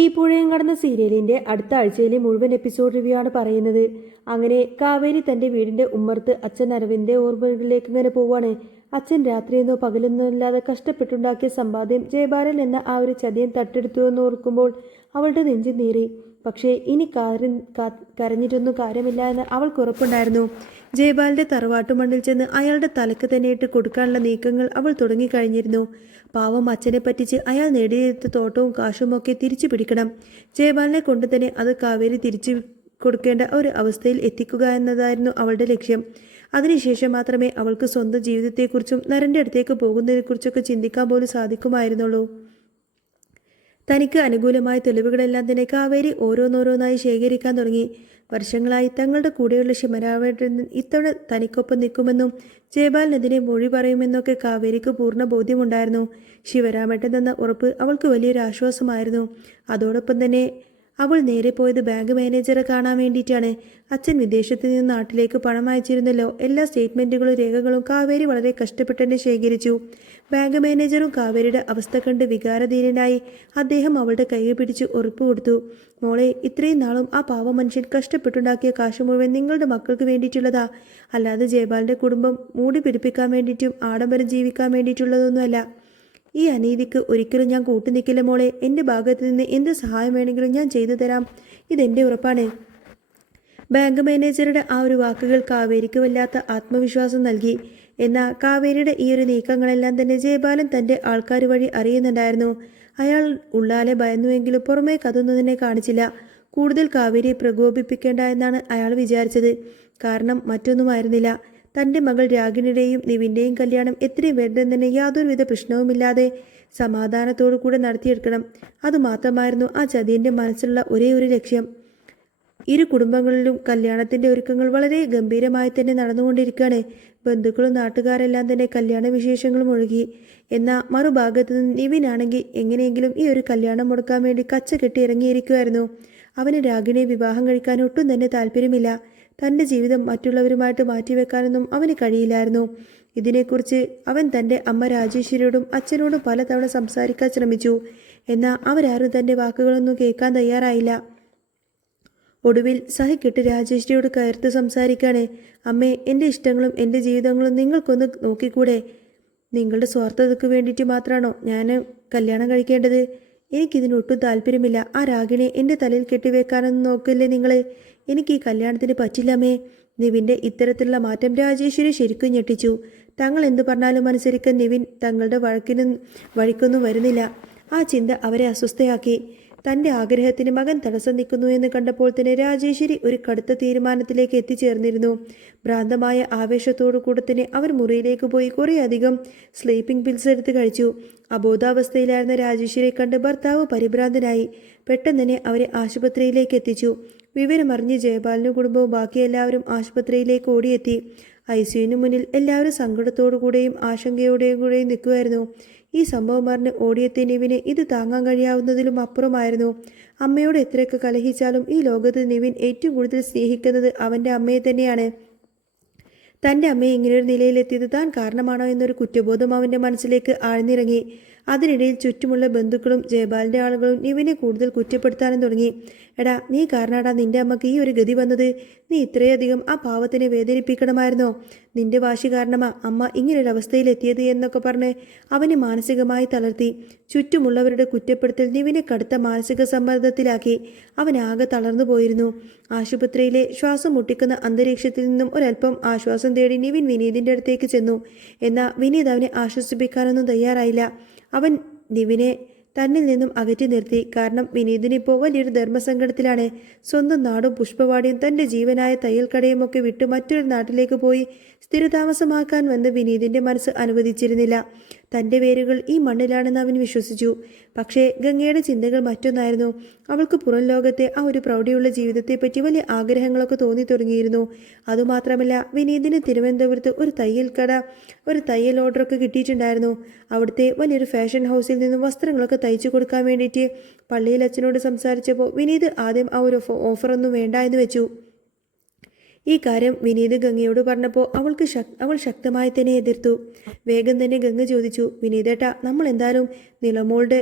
ഈ പുഴയും കടന്ന സീരിയലിന്റെ അടുത്ത ആഴ്ചയിലെ മുഴുവൻ എപ്പിസോഡ് റിവ്യൂ ആണ് പറയുന്നത്. അങ്ങനെ കാവേരി തന്റെ വീടിന്റെ ഉമ്മർത്ത് അച്ഛൻ അരവിന്ദന്റെ ഓർമ്മകളിലേക്ക് ഇങ്ങനെ പോവാണ്. അച്ഛൻ രാത്രിയെന്നോ പകലെന്നോ ഇല്ലാതെ കഷ്ടപ്പെട്ടുണ്ടാക്കിയ സമ്പാദ്യം ജയബാലൻ എന്ന ആ ഒരു ചതിയൻ തട്ടെടുത്തു എന്ന് ഓർക്കുമ്പോൾ അവളുടെ നെഞ്ചു നീറി. പക്ഷേ ഇനി കരഞ്ഞിട്ടൊന്നും കാര്യമില്ല എന്ന് അവൾക്ക് ഉറപ്പുണ്ടായിരുന്നു. ജയബാലിന്റെ തറവാട്ടുമണ്ണിൽ ചെന്ന് അയാളുടെ തലക്ക് തന്നെ ഇട്ട് കൊടുക്കാനുള്ള നീക്കങ്ങൾ അവൾ തുടങ്ങിക്കഴിഞ്ഞിരുന്നു. പാവം അച്ഛനെ പറ്റിച്ച് അയാൾ നേടിയെടുത്ത തോട്ടവും കാശുമൊക്കെ തിരിച്ചു പിടിക്കണം. ജയബാലിനെ കൊണ്ട് തന്നെ അത് കാവേരി തിരിച്ചു കൊടുക്കേണ്ട ഒരു അവസ്ഥയിൽ എത്തിക്കുക എന്നതായിരുന്നു അവളുടെ ലക്ഷ്യം. അതിനുശേഷം മാത്രമേ അവൾക്ക് സ്വന്തം ജീവിതത്തെക്കുറിച്ചും നരൻ്റെ അടുത്തേക്ക് പോകുന്നതിനെക്കുറിച്ചൊക്കെ ചിന്തിക്കാൻ പോലും സാധിക്കുമായിരുന്നുള്ളൂ. തനിക്ക് അനുകൂലമായ തെളിവുകളെല്ലാം തന്നെ കാവേരി ഓരോന്നോരോന്നായി ശേഖരിക്കാൻ തുടങ്ങി. വർഷങ്ങളായി തങ്ങളുടെ കൂടെയുള്ള ശിവരാമേട്ടൻ ഇത്തവണ തനിക്കൊപ്പം നിൽക്കുമെന്നും ജയബാലിനെതിരെ മൊഴി പറയുമെന്നൊക്കെ കാവേരിക്ക് പൂർണ്ണ ബോധ്യമുണ്ടായിരുന്നു. ശിവരാമേട്ടൻ എന്ന ഉറപ്പ് അവൾക്ക് വലിയൊരു ആശ്വാസമായിരുന്നു. അതോടൊപ്പം തന്നെ അവൾ നേരെ പോയത് ബാങ്ക് മാനേജറെ കാണാൻ വേണ്ടിയിട്ടാണ്. അച്ഛൻ വിദേശത്ത് നിന്ന് നാട്ടിലേക്ക് പണം അയച്ചിരുന്നല്ലോ. എല്ലാ സ്റ്റേറ്റ്മെൻറ്റുകളും രേഖകളും കാവേരി വളരെ കഷ്ടപ്പെട്ട് തന്നെ ശേഖരിച്ചു. ബാങ്ക് മാനേജറും കാവേരിയുടെ അവസ്ഥ കണ്ട് വികാരധീരനായി. അദ്ദേഹം അവളുടെ കൈ പിടിച്ച് ഉറപ്പ് കൊടുത്തു. മോളെ, ഇത്രയും നാളും ആ പാവ മനുഷ്യൻ കഷ്ടപ്പെട്ടുണ്ടാക്കിയ കാശ് മുഴുവൻ നിങ്ങളുടെ മക്കൾക്ക് വേണ്ടിയിട്ടുള്ളതാ. അല്ലാതെ ജയപാലിൻ്റെ കുടുംബം മൂടി പിടിപ്പിക്കാൻ വേണ്ടിയിട്ടും ആഡംബരം ജീവിക്കാൻ വേണ്ടിയിട്ടുള്ളതൊന്നുമല്ല. ഈ അനീതിക്ക് ഒരിക്കലും ഞാൻ കൂട്ടുനിൽക്കില്ല മോളെ. എൻ്റെ ഭാഗത്ത് നിന്ന് എന്ത് സഹായം വേണമെങ്കിലും ഞാൻ ചെയ്തു തരാം. ഇതെൻ്റെ ഉറപ്പാണ്. ബാങ്ക് മാനേജറുടെ ആ ഒരു വാക്കുകൾ കാവേരിക്ക് വല്ലാത്ത ആത്മവിശ്വാസം നൽകി. എന്നാൽ കാവേരിയുടെ ഈ ഒരു നീക്കങ്ങളെല്ലാം തന്നെ ജയബാലൻ തൻ്റെ ആൾക്കാർ വഴി അറിയുന്നുണ്ടായിരുന്നു. അയാൾ ഉള്ളാലെ ഭയന്നുവെങ്കിലും പുറമേ കതൊന്നും തന്നെ കാണിച്ചില്ല. കൂടുതൽ കാവേരിയെ പ്രകോപിപ്പിക്കേണ്ട എന്നാണ് അയാൾ വിചാരിച്ചത്. കാരണം മറ്റൊന്നുമായിരുന്നില്ല. തൻ്റെ മകൾ രാഗിണിയുടെയും നിവിൻ്റെയും കല്യാണം എത്രയും വേഗം തന്നെ യാതൊരുവിധ പ്രശ്നവുമില്ലാതെ സമാധാനത്തോടു കൂടെ നടത്തിയെടുക്കണം. അതുമാത്രമായിരുന്നു ആ ചതിയൻ്റെ മനസ്സിലുള്ള ഒരേ ഒരു ലക്ഷ്യം. ഇരു കുടുംബങ്ങളിലും കല്യാണത്തിൻ്റെ ഒരുക്കങ്ങൾ വളരെ ഗംഭീരമായി തന്നെ നടന്നുകൊണ്ടിരിക്കുകയാണ്. ബന്ധുക്കളും നാട്ടുകാരെല്ലാം തന്നെ കല്യാണ വിശേഷങ്ങളും ഒഴുകി. എന്നാൽ മറുഭാഗത്ത് നിന്ന് നിവിനാണെങ്കിൽ എങ്ങനെയെങ്കിലും ഈ ഒരു കല്യാണം മുടക്കാൻ വേണ്ടി കച്ച കെട്ടി ഇറങ്ങിയിരിക്കുമായിരുന്നു. അവന് രാഗിണിയെ വിവാഹം കഴിക്കാൻ ഒട്ടും തന്നെ താല്പര്യമില്ല. തൻ്റെ ജീവിതം മറ്റുള്ളവരുമായിട്ട് മാറ്റിവെക്കാനൊന്നും അവന് കഴിയില്ലായിരുന്നു. ഇതിനെക്കുറിച്ച് അവൻ തൻ്റെ അമ്മ രാജേശ്വരിയോടും അച്ഛനോടും പലതവണ സംസാരിക്കാൻ ശ്രമിച്ചു. എന്നാൽ അവരാരും തൻ്റെ വാക്കുകളൊന്നും കേൾക്കാൻ തയ്യാറായില്ല. ഒടുവിൽ സഹിക്കെട്ട് രാജേശ്വരിയോട് കയർത്ത് സംസാരിക്കാണ്. അമ്മേ, എൻ്റെ ഇഷ്ടങ്ങളും എൻ്റെ ജീവിതങ്ങളും നിങ്ങൾക്കൊന്ന് നോക്കിക്കൂടെ? നിങ്ങളുടെ സ്വാർത്ഥതയ്ക്ക് വേണ്ടിയിട്ട് മാത്രമാണോ ഞാൻ കല്യാണം കഴിക്കേണ്ടത്? എനിക്കിതിനൊട്ടും താല്പര്യമില്ല. ആ രാഗിണിയെ എൻ്റെ തലയിൽ കെട്ടിവെക്കാനൊന്നും നോക്കില്ലേ നിങ്ങൾ? എനിക്ക് ഈ കല്യാണത്തിന് പറ്റില്ലമ്മേ. നിവിൻ്റെ ഇത്തരത്തിലുള്ള മാറ്റം രാജേശ്വരി ശരിക്കും ഞെട്ടിച്ചു. തങ്ങൾ എന്തു പറഞ്ഞാലും അനുസരിക്കാൻ നിവിൻ തങ്ങളുടെ വഴിക്കൊന്നും വരുന്നില്ല. ആ ചിന്ത അവരെ അസ്വസ്ഥയാക്കി. തൻ്റെ ആഗ്രഹത്തിന് മകൻ തടസ്സം നിൽക്കുന്നു എന്ന് കണ്ടപ്പോൾ തന്നെ രാജേശ്വരി ഒരു കടുത്ത തീരുമാനത്തിലേക്ക് എത്തിച്ചേർന്നിരുന്നു. ഭ്രാന്തമായ ആവേശത്തോടു കൂടെ തന്നെ അവർ മുറിയിലേക്ക് പോയി കുറേയധികം സ്ലീപ്പിംഗ് പിൽസ് എടുത്ത് കഴിച്ചു. അബോധാവസ്ഥയിലായിരുന്ന രാജേശ്വരിയെ കണ്ട് ഭർത്താവ് പരിഭ്രാന്തനായി. പെട്ടെന്ന് തന്നെ അവരെ ആശുപത്രിയിലേക്ക് എത്തിച്ചു. വിവരമറിഞ്ഞ് ജയപാലിനും കുടുംബവും ബാക്കി എല്ലാവരും ആശുപത്രിയിലേക്ക് ഓടിയെത്തി. ICUവിന് മുന്നിൽ എല്ലാവരും സങ്കടത്തോടു കൂടെയും ആശങ്കയോടെയും കൂടെയും നിൽക്കുമായിരുന്നു. ഈ സംഭവം പറഞ്ഞ് ഓടിയെത്തിയ നിവിന് ഇത് താങ്ങാൻ കഴിയാവുന്നതിലും അപ്പുറമായിരുന്നു. അമ്മയോട് എത്രയൊക്കെ കലഹിച്ചാലും ഈ ലോകത്ത് നിവിൻ ഏറ്റവും കൂടുതൽ സ്നേഹിക്കുന്നത് അവൻ്റെ അമ്മയെ തന്നെയാണ്. തൻ്റെ അമ്മയെ ഇങ്ങനെയൊരു നിലയിലെത്തിയത് താൻ കാരണമാണോ എന്നൊരു കുറ്റബോധം അവൻ്റെ മനസ്സിലേക്ക് ആഴ്ന്നിറങ്ങി. അതിനിടയിൽ ചുറ്റുമുള്ള ബന്ധുക്കളും ജയപാലിൻ്റെ ആളുകളും നിവിനെ കൂടുതൽ കുറ്റപ്പെടുത്താനും തുടങ്ങി. എടാ, നീ കാരണാടാ നിന്റെ അമ്മക്ക് ഈ ഒരു ഗതി വന്നത്. നീ ഇത്രയധികം ആ പാവത്തിനെ വേദനിപ്പിക്കണമായിരുന്നോ? നിന്റെ വാശി കാരണമാ അമ്മ ഇങ്ങനൊരവസ്ഥയിലെത്തിയത് എന്നൊക്കെ പറഞ്ഞ് അവനെ മാനസികമായി തളർത്തി. ചുറ്റുമുള്ളവരുടെ കുറ്റപ്പെടുത്തൽ നിവിനെ കടുത്ത മാനസിക സമ്മർദ്ദത്തിലാക്കി. അവനാകെ തളർന്നു പോയിരുന്നു. ആശുപത്രിയിലെ ശ്വാസം മുട്ടിക്കുന്ന അന്തരീക്ഷത്തിൽ നിന്നും ഒരൽപ്പം ആശ്വാസം തേടി നിവിൻ വിനീതിൻ്റെ അടുത്തേക്ക് ചെന്നു. എന്നാൽ വിനീത് അവനെ ആശ്വസിപ്പിക്കാനൊന്നും തയ്യാറായില്ല. അവൻ നിവിനെ തന്നിൽ നിന്നും അകറ്റി നിർത്തി. കാരണം വിനീതിനിപ്പോൾ വലിയൊരു ധർമ്മസങ്കടത്തിലാണ്. സ്വന്തം നാടും പുഷ്പവാടിയും തൻ്റെ ജീവനായ തയ്യൽക്കടയുമൊക്കെ വിട്ട് മറ്റൊരു നാട്ടിലേക്ക് പോയി സ്ഥിരതാമസമാക്കാൻ വന്ന് വിനീതിൻ്റെ മനസ്സ് അനുവദിച്ചിരുന്നില്ല. തൻ്റെ വേരുകൾ ഈ മണ്ണിലാണെന്ന് അവൻ വിശ്വസിച്ചു. പക്ഷേ ഗംഗയുടെ ചിന്തകൾ മറ്റൊന്നായിരുന്നു. അവൾക്ക് പുറം ലോകത്തെ ആ ഒരു പ്രൗഢിയുള്ള ജീവിതത്തെപ്പറ്റി വലിയ ആഗ്രഹങ്ങളൊക്കെ തോന്നി തുടങ്ങിയിരുന്നു. അതുമാത്രമല്ല, വിനീതിന് തിരുവനന്തപുരത്ത് ഒരു തയ്യൽ ഓർഡറൊക്കെ കിട്ടിയിട്ടുണ്ടായിരുന്നു. അവിടുത്തെ വലിയൊരു ഫാഷൻ ഹൗസിൽ നിന്നും വസ്ത്രങ്ങളൊക്കെ തയ്ച്ചു കൊടുക്കാൻ വേണ്ടിയിട്ട് പള്ളിയിൽ അച്ഛനോട് സംസാരിച്ചപ്പോൾ വിനീത് ആദ്യം ആ ഒരു ഓഫറൊന്നും വേണ്ട എന്ന് വെച്ചു. ഈ കാര്യം വിനീത് ഗംഗയോട് പറഞ്ഞപ്പോൾ അവൾ ശക്തമായി തന്നെ എതിർത്തു. വേഗം തന്നെ ഗംഗ ചോദിച്ചു, വിനീതേട്ടാ, നമ്മൾ എന്തായാലും നിലമോളുടെ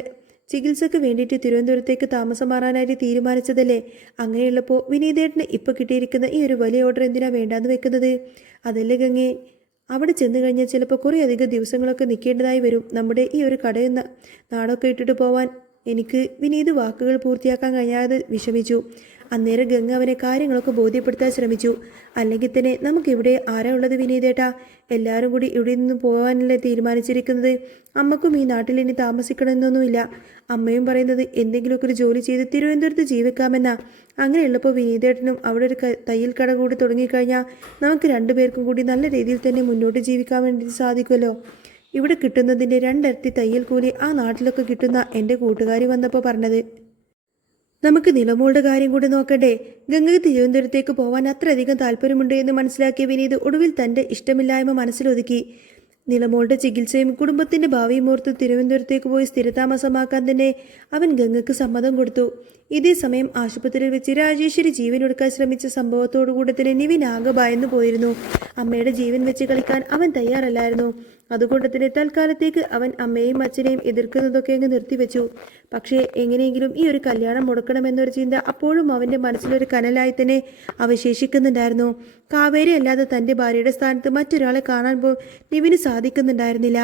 ചികിത്സക്ക് വേണ്ടിയിട്ട് തിരുവനന്തപുരത്തേക്ക് താമസം മാറാനായിട്ട് തീരുമാനിച്ചതല്ലേ? അങ്ങനെയുള്ളപ്പോൾ വിനീതേട്ടന് ഇപ്പോൾ കിട്ടിയിരിക്കുന്ന ഈ ഒരു വലിയ ഓർഡർ എന്തിനാ വേണ്ടാന്ന് വെക്കുന്നത്? അതല്ലേ ഗംഗേ, അവിടെ ചെന്ന് കഴിഞ്ഞാൽ ചിലപ്പോൾ കുറേ അധികം ദിവസങ്ങളൊക്കെ നിൽക്കേണ്ടതായി വരും. നമ്മുടെ ഈ ഒരു കടയിൽ നാടൊക്കെ ഇട്ടിട്ട് പോവാൻ. എനിക്ക് വിനീത് വാക്കുകൾ പൂർത്തിയാക്കാൻ കഴിയാതെ വിഷമിച്ചു. അന്നേരം ഗംഗ അവനെ കാര്യങ്ങളൊക്കെ ബോധ്യപ്പെടുത്താൻ ശ്രമിച്ചു. അല്ലെങ്കിൽ തന്നെ നമുക്കിവിടെ ആരാ ഉള്ളത് വിനീതേട്ടാ? എല്ലാവരും കൂടി ഇവിടെ നിന്ന് പോകാനല്ലേ തീരുമാനിച്ചിരിക്കുന്നത്. അമ്മക്കും ഈ നാട്ടിൽ ഇനി താമസിക്കണമെന്നൊന്നുമില്ല. അമ്മയും പറയുന്നത് എന്തെങ്കിലുമൊക്കെ ഒരു ജോലി ചെയ്ത് തിരുവനന്തപുരത്ത് ജീവിക്കാമെന്നാ. അങ്ങനെയുള്ളപ്പോൾ വിനീതേട്ടനും അവിടെ ഒരു തയ്യൽ കട കൂടി തുടങ്ങിക്കഴിഞ്ഞാൽ നമുക്ക് രണ്ടുപേർക്കും കൂടി നല്ല രീതിയിൽ തന്നെ മുന്നോട്ട് ജീവിക്കാൻ വേണ്ടി സാധിക്കുമല്ലോ. ഇവിടെ കിട്ടുന്നതിൻ്റെ രണ്ടിരട്ടി തയ്യൽ കൂലി ആ നാട്ടിലൊക്കെ കിട്ടുന്ന എൻ്റെ കൂട്ടുകാരി വന്നപ്പോൾ പറഞ്ഞത്. നമുക്ക് നിലമോളുടെ കാര്യം കൂടി നോക്കണ്ടേ? ഗംഗയ്ക്ക് തിരുവനന്തപുരത്തേക്ക് പോകാൻ അത്രയധികം താല്പര്യമുണ്ട് എന്ന് മനസ്സിലാക്കിയ വിനീത് ഒടുവിൽ തൻ്റെ ഇഷ്ടമില്ലായ്മ മനസ്സിലൊതുക്കി. നിലമോളുടെ ചികിത്സയും കുടുംബത്തിന്റെ ഭാവിയും ഓർത്ത് തിരുവനന്തപുരത്തേക്ക് പോയി സ്ഥിരതാമസമാക്കാൻ തന്നെ അവൻ ഗംഗയ്ക്ക് സമ്മതം കൊടുത്തു. ഇതേ സമയം ആശുപത്രിയിൽ വെച്ച് രാജേശ്വരി ജീവനൊടുക്കാൻ ശ്രമിച്ച സംഭവത്തോടുകൂടെ തന്നെ നിവിൻ ആകെ ഭയന്നു പോയിരുന്നു. അമ്മയുടെ ജീവൻ വെച്ച് കളിക്കാൻ അവൻ തയ്യാറല്ലായിരുന്നു. അതുകൊണ്ട് തന്നെ തൽക്കാലത്തേക്ക് അവൻ അമ്മയെയും അച്ഛനെയും എതിർക്കുന്നതൊക്കെ അങ്ങ് നിർത്തിവെച്ചു. പക്ഷേ എങ്ങനെയെങ്കിലും ഈ ഒരു കല്യാണം മുടക്കണമെന്നൊരു ചിന്ത അപ്പോഴും അവൻ്റെ മനസ്സിലൊരു കനലായി തന്നെ അവശേഷിക്കുന്നുണ്ടായിരുന്നു. കാവേരി അല്ലാതെ തൻ്റെ ഭാര്യയുടെ സ്ഥാനത്ത് മറ്റൊരാളെ കാണാൻ നിവിന് സാധിക്കുന്നുണ്ടായിരുന്നില്ല.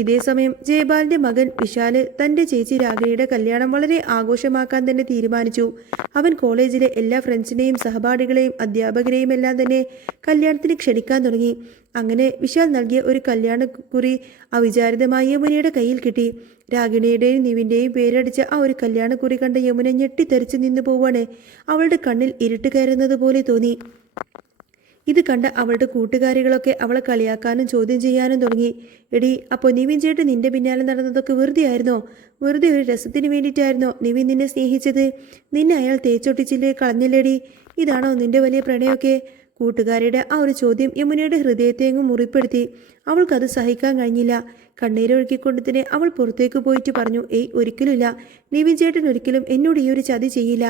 ഇതേ സമയം ജയപാലിന്റെ മകൻ വിശാല് തൻ്റെ ചേച്ചി രാഗിണിയുടെ കല്യാണം വളരെ ആഘോഷമാക്കാൻ തന്നെ തീരുമാനിച്ചു. അവൻ കോളേജിലെ എല്ലാ ഫ്രണ്ട്സിനെയും സഹപാഠികളെയും അധ്യാപകരെയും എല്ലാം തന്നെ കല്യാണത്തിന് ക്ഷണിക്കാൻ തുടങ്ങി. അങ്ങനെ വിശാൽ നൽകിയ ഒരു കല്യാണക്കുറി അവിചാരിതമായി യമുനയുടെ കയ്യിൽ കിട്ടി. രാഗിണിയുടെയും നിവിൻ്റെയും പേരടിച്ച ആ ഒരു കല്യാണക്കുറി കണ്ട യമുന ഞെട്ടിത്തെറിച്ച് നിന്നു പോവാണ്. അവളുടെ കണ്ണിൽ ഇരുട്ട് കയറുന്നത് പോലെ തോന്നി. ഇത് കണ്ട അവളുടെ കൂട്ടുകാരികളൊക്കെ അവളെ കളിയാക്കാനും ചോദ്യം ചെയ്യാനും തുടങ്ങി. എടി, അപ്പോൾ നിവിൻ ചേട്ടൻ നിന്റെ പിന്നാലെ നടന്നതൊക്കെ വെറുതെ ആയിരുന്നോ? വെറുതെ ഒരു രസത്തിന് വേണ്ടിയിട്ടായിരുന്നോ നിവിൻ നിന്നെ സ്നേഹിച്ചത്? നിന്നെ അയാൾ തേച്ചൊട്ടിച്ചില്ലേ കളഞ്ഞില്ലേടി? ഇതാണോ നിന്റെ വലിയ പ്രണയമൊക്കെ? കൂട്ടുകാരിയുടെ ആ ഒരു ചോദ്യം യമുനയുടെ ഹൃദയത്തെ അങ്ങ് മുറിപ്പെടുത്തി. അവൾക്കത് സഹിക്കാൻ കഴിഞ്ഞില്ല. കണ്ണീരൊഴുക്കിക്കൊണ്ട് തന്നെ അവൾ പുറത്തേക്ക് പോയിട്ട് പറഞ്ഞു, ഏയ് ഒരിക്കലുമില്ല. നിവിൻ ചേട്ടൻ ഒരിക്കലും എന്നോട് ഈ ഒരു ചതി ചെയ്യില്ല.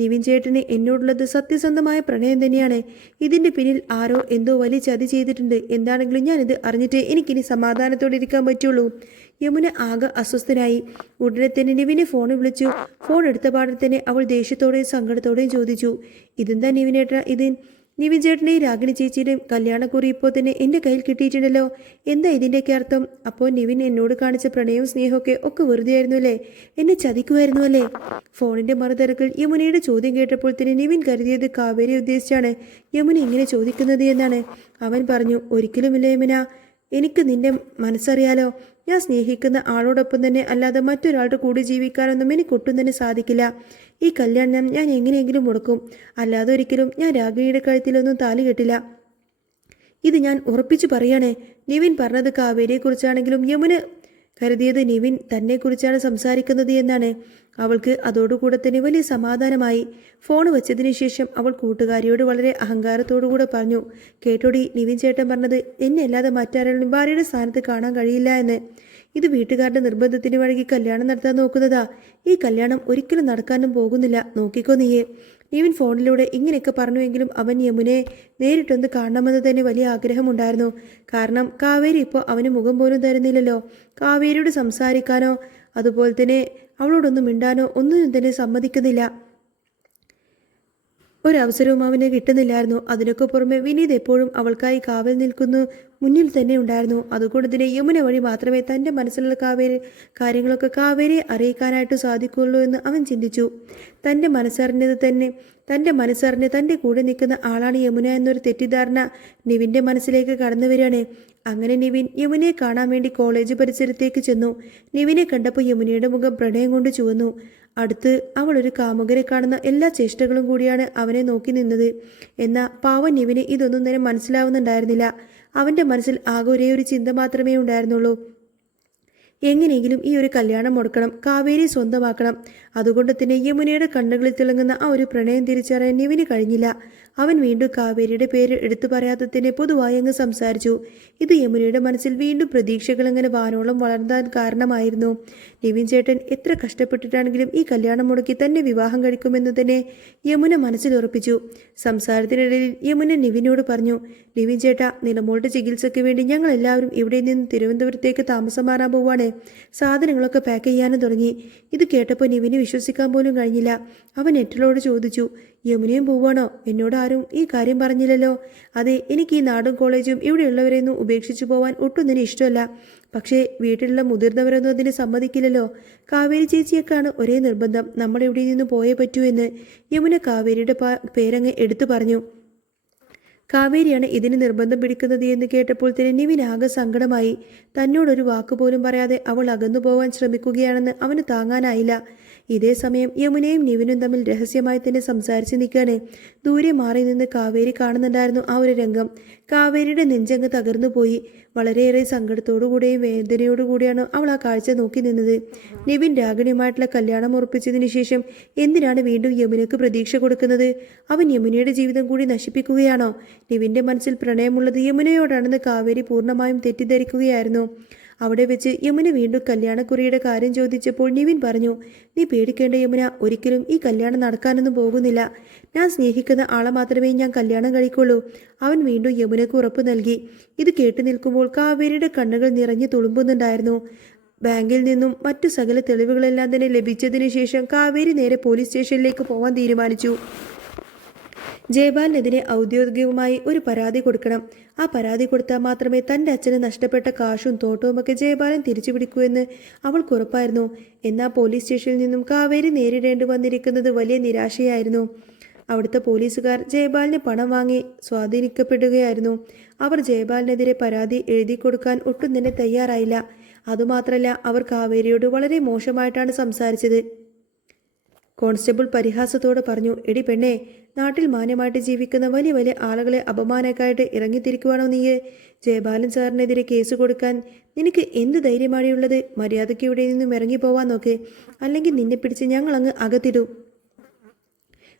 നിവിൻ ചേട്ടന് എന്നോടുള്ളത് സത്യസന്ധമായ പ്രണയം തന്നെയാണ്. ഇതിൻ്റെ പിന്നിൽ ആരോ എന്തോ വലിയ ചതി ചെയ്തിട്ടുണ്ട്. എന്താണെങ്കിലും ഞാനിത് അറിഞ്ഞിട്ട് എനിക്കിനി സമാധാനത്തോടെ ഇരിക്കാൻ പറ്റുള്ളൂ. യമുന ആകെ അസ്വസ്ഥനായി. ഉടനെ തന്നെ നിവിനെ ഫോണിൽ വിളിച്ചു. ഫോൺ എടുത്ത പാടെ തന്നെ അവൾ ദേഷ്യത്തോടെയും സങ്കടത്തോടെയും ചോദിച്ചു, ഇതെന്താ നിവിനേട്ട ഇത്? നിവിൻ ചേട്ടനെയും രാഗിണി ചേച്ചിയുടെയും കല്യാണക്കുറി ഇപ്പോൾ തന്നെ എൻ്റെ കയ്യിൽ കിട്ടിയിട്ടുണ്ടല്ലോ. എന്താ ഇതിൻ്റെയൊക്കെ അർത്ഥം? അപ്പോൾ നിവിൻ എന്നോട് കാണിച്ച പ്രണയവും സ്നേഹമൊക്കെ വെറുതെ ആയിരുന്നു അല്ലേ? എന്നെ ചതിക്കുമായിരുന്നു അല്ലേ? ഫോണിൻ്റെ മറുതരക്കിൽ യമുനയുടെ ചോദ്യം കേട്ടപ്പോൾ തന്നെ നിവിൻ കരുതിയത് കാവേരി ഉദ്ദേശിച്ചാണ് യമുന ഇങ്ങനെ ചോദിക്കുന്നത് എന്നാണ്. അവൻ പറഞ്ഞു, ഒരിക്കലുമില്ല യമുന, എനിക്ക് നിന്റെ മനസ്സറിയാലോ. ഞാൻ സ്നേഹിക്കുന്ന ആളോടൊപ്പം തന്നെ അല്ലാതെ മറ്റൊരാളുടെ കൂടെ ജീവിക്കാനൊന്നും എനിക്കൊട്ടും തന്നെ സാധിക്കില്ല. ഈ കല്യാണം ഞാൻ എങ്ങനെയെങ്കിലും മുടക്കും. അല്ലാതെ ഒരിക്കലും ഞാൻ രാഗിണിയുടെ കഴുത്തിലൊന്നും താലി കെട്ടില്ല. ഇത് ഞാൻ ഉറപ്പിച്ചു പറയണേ. നിവിൻ പറഞ്ഞത് കാവേരിയെക്കുറിച്ചാണെങ്കിലും യമുന കരുതിയത് നിവിൻ തന്നെക്കുറിച്ചാണ് സംസാരിക്കുന്നത് എന്നാണ്. അവൾക്ക് അതോടുകൂടെ തന്നെ വലിയ സമാധാനമായി. ഫോൺ വെച്ചതിന് ശേഷം അവൾ കൂട്ടുകാരിയോട് വളരെ അഹങ്കാരത്തോടുകൂടെ പറഞ്ഞു, കേട്ടോടി, നിവിൻ ചേട്ടൻ പറഞ്ഞത് എന്നെ അല്ലാതെ മറ്റാരെങ്കിലും ഭാര്യയുടെ സ്ഥാനത്ത് കാണാൻ കഴിയില്ല എന്ന്. ഇത് വീട്ടുകാരുടെ നിർബന്ധത്തിന് വഴങ്ങി കല്യാണം നടത്താൻ നോക്കുന്നതാ. ഈ കല്യാണം ഒരിക്കലും നടക്കാനും പോകുന്നില്ല. നോക്കിക്കോ നീയെ. നിവിൻ ഫോണിലൂടെ ഇങ്ങനെയൊക്കെ പറഞ്ഞുവെങ്കിലും അവൻ യമുനയെ നേരിട്ടൊന്ന് കാണണമെന്ന് തന്നെ വലിയ ആഗ്രഹമുണ്ടായിരുന്നു. കാരണം കാവേരി ഇപ്പോൾ അവന് മുഖം പോലും തരുന്നില്ലല്ലോ. കാവേരിയോട് സംസാരിക്കാനോ അതുപോലെ തന്നെ അവളോടൊന്നും മിണ്ടാനോ ഒന്നും തന്നെ സമ്മതിക്കുന്നില്ല. ഒരവസരവും അവന് കിട്ടുന്നില്ലായിരുന്നു. അതിനൊക്കെ പുറമെ വിനീത് എപ്പോഴും അവൾക്കായി കാവൽ നിൽക്കുന്നു മുന്നിൽ തന്നെ ഉണ്ടായിരുന്നു. അതുകൊണ്ട് തന്നെ യമുന വഴി മാത്രമേ തൻ്റെ മനസ്സിലുള്ള കാര്യങ്ങളൊക്കെ കാവേരിയെ അറിയിക്കാനായിട്ട് സാധിക്കുള്ളൂ എന്ന് അവൻ ചിന്തിച്ചു. തൻ്റെ മനസ്സറിഞ്ഞ് തൻ്റെ കൂടെ നിൽക്കുന്ന ആളാണ് യമുന എന്നൊരു തെറ്റിദ്ധാരണ നിവിൻ്റെ മനസ്സിലേക്ക് കടന്നു വരികയാണ്. അങ്ങനെ നിവിൻ യമുനയെ കാണാൻ വേണ്ടി കോളേജ് പരിസരത്തേക്ക് ചെന്നു. നിവിനെ കണ്ടപ്പോൾ യമുനയുടെ മുഖം പ്രണയം കൊണ്ട് ചുവന്നു. അടുത്ത് അവൾ ഒരു കാമുകരെ കാണുന്ന എല്ലാ ചേഷ്ടകളും കൂടിയാണ് അവനെ നോക്കി നിന്നത്. എന്നാൽ പാവൻ നിവിന് ഇതൊന്നും തന്നെ മനസ്സിലാവുന്നുണ്ടായിരുന്നില്ല. അവൻ്റെ മനസ്സിൽ ആകെ ഒരേ ഒരു ചിന്ത മാത്രമേ ഉണ്ടായിരുന്നുള്ളൂ, എങ്ങനെയെങ്കിലും ഈ ഒരു കല്യാണം മുടക്കണം, കാവേരി സ്വന്തമാക്കണം. അതുകൊണ്ട് തന്നെ യമുനയുടെ കണ്ണുകളിൽ തിളങ്ങുന്ന ആ ഒരു പ്രണയം തിരിച്ചറിയാൻ നിവിന് കഴിഞ്ഞില്ല. അവൻ വീണ്ടും കാവേരിയുടെ പേര് എടുത്തു പറയാത്തതിനെ പൊതുവായി അങ്ങ് സംസാരിച്ചു. ഇത് യമുനയുടെ മനസ്സിൽ വീണ്ടും പ്രതീക്ഷകൾ അങ്ങനെ വാനോളം വളർന്നാൻ കാരണമായിരുന്നു. നിവിൻ ചേട്ടൻ എത്ര കഷ്ടപ്പെട്ടിട്ടാണെങ്കിലും ഈ കല്യാണം മുടക്കി തന്നെ വിവാഹം കഴിക്കുമെന്ന് തന്നെ യമുന മനസ്സിൽ ഉറപ്പിച്ചു. സംസാരത്തിനിടയിൽ യമുന നിവിനോട് പറഞ്ഞു, നിവിൻ ചേട്ടാ, നിലമോളുടെ ചികിത്സയ്ക്ക് വേണ്ടി ഞങ്ങൾ എല്ലാവരും ഇവിടെ നിന്ന് തിരുവനന്തപുരത്തേക്ക് താമസം മാറാൻ പോവാണ്. പോവാണ്. സാധനങ്ങളൊക്കെ പാക്ക് ചെയ്യാനും തുടങ്ങി. ഇത് കേട്ടപ്പോൾ നിവിന് വിശ്വസിക്കാൻ പോലും കഴിഞ്ഞില്ല. അവൻ നെറ്റിലോട് ചോദിച്ചു, യമുനയും പോവാണോ? എന്നോട് ആരും ഈ കാര്യം പറഞ്ഞില്ലല്ലോ. അതെ, എനിക്ക് ഈ നാടും കോളേജും ഇവിടെയുള്ളവരെയൊന്നും ഉപേക്ഷിച്ചു പോവാൻ ഒട്ടും തന്നെ ഇഷ്ടമല്ല. പക്ഷേ വീട്ടിലുള്ള മുതിർന്നവരൊന്നും അതിന് സമ്മതിക്കില്ലല്ലോ. കാവേരി ചേച്ചിയൊക്കെയാണ് ഒരേ നിർബന്ധം, നമ്മൾ ഇവിടെ നിന്ന് പോയേ പറ്റൂ എന്ന്. യമുന കാവേരിയുടെ പേരങ്ങ് എടുത്തു പറഞ്ഞു. കാവേരിയാണ് ഇതിന് നിർബന്ധം പിടിക്കുന്നത് എന്ന് കേട്ടപ്പോൾ തന്നെ നിവിനാകെ സങ്കടമായി. തന്നോടൊരു വാക്കുപോലും പറയാതെ അവൾ അകന്നു പോകാൻ ശ്രമിക്കുകയാണെന്ന് അവന് താങ്ങാനായില്ല. ഇതേ സമയം യമുനയും നിവിനും തമ്മിൽ രഹസ്യമായി തന്നെ സംസാരിച്ച് നിൽക്കുകയാണ്. ദൂരെ മാറി നിന്ന് കാവേരി കാണുന്നുണ്ടായിരുന്നു ആ ഒരു രംഗം. കാവേരിയുടെ നെഞ്ചങ്ങ് തകർന്നു പോയി. വളരെയേറെ സങ്കടത്തോടുകൂടിയും വേദനയോടുകൂടിയാണ് അവൾ ആ കാഴ്ച നോക്കി നിന്നത്. നിവിൻ രാഗിണിയുമായിട്ടുള്ള കല്യാണം ഉറപ്പിച്ചതിന് ശേഷം എന്തിനാണ് വീണ്ടും യമുനയ്ക്ക് പ്രതീക്ഷ കൊടുക്കുന്നത്? അവൻ യമുനയുടെ ജീവിതം കൂടി നശിപ്പിക്കുകയാണോ? നിവിൻ്റെ മനസ്സിൽ പ്രണയമുള്ളത് യമുനയോടാണെന്ന് കാവേരി പൂർണ്ണമായും തെറ്റിദ്ധരിക്കുകയായിരുന്നു. അവിടെ വെച്ച് യമുന വീണ്ടും കല്യാണക്കുറിയുടെ കാര്യം ചോദിച്ചപ്പോൾ നിവിൻ പറഞ്ഞു, നീ പേടിക്കേണ്ട യമുന, ഒരിക്കലും ഈ കല്യാണം നടക്കാനൊന്നും പോകുന്നില്ല. ഞാൻ സ്നേഹിക്കുന്ന ആളെ മാത്രമേ ഞാൻ കല്യാണം കഴിക്കുള്ളൂ. അവൻ വീണ്ടും യമുനയ്ക്ക് ഉറപ്പ് നൽകി. ഇത് കേട്ടു നിൽക്കുമ്പോൾ കാവേരിയുടെ കണ്ണുകൾ നിറഞ്ഞു തുളുമ്പുന്നുണ്ടായിരുന്നു. ബാങ്കിൽ നിന്നും മറ്റു സകല തെളിവുകളെല്ലാം തന്നെ ലഭിച്ചതിന് ശേഷം കാവേരി നേരെ പോലീസ് സ്റ്റേഷനിലേക്ക് പോകാൻ തീരുമാനിച്ചു. ജയപാലിനെതിരെ ഔദ്യോഗികമായി ഒരു പരാതി കൊടുക്കണം. ആ പരാതി കൊടുത്താൽ മാത്രമേ തൻ്റെ അച്ഛന് നഷ്ടപ്പെട്ട കാശും തോട്ടവുമൊക്കെ ജയപാലൻ തിരിച്ചു പിടിക്കൂ എന്ന് അവൾക്ക് ഉറപ്പായിരുന്നു. എന്നാൽ പോലീസ് സ്റ്റേഷനിൽ നിന്നും കാവേരി നേരിടേണ്ടി വന്നിരിക്കുന്നത് വലിയ നിരാശയായിരുന്നു. അവിടുത്തെ പോലീസുകാർ ജയപാലിന് പണം വാങ്ങി സ്വാധീനിക്കപ്പെടുകയായിരുന്നു. അവർ ജയപാലിനെതിരെ പരാതി എഴുതി കൊടുക്കാൻ ഒട്ടും തന്നെ തയ്യാറായില്ല. അതുമാത്രമല്ല, അവർ കാവേരിയോട് വളരെ മോശമായിട്ടാണ് സംസാരിച്ചത്. കോൺസ്റ്റബിൾ പരിഹാസത്തോടെ പറഞ്ഞു, എടി പെണ്ണേ, നാട്ടിൽ മാന്യമായിട്ട് ജീവിക്കുന്ന വലിയ വലിയ ആളുകളെ അപമാനക്കായിട്ട് ഇറങ്ങിത്തിരിക്കുവാണോ നീ? ജയപാലൻ സാറിനെതിരെ കേസ് കൊടുക്കാൻ നിനക്ക് എന്ത് ധൈര്യമാണിയുള്ളത്? മര്യാദയ്ക്ക് ഇവിടെ നിന്നും ഇറങ്ങിപ്പോവാൻ നോക്ക്, അല്ലെങ്കിൽ നിന്നെ പിടിച്ച് ഞങ്ങളങ്ങ് അകത്തിടും.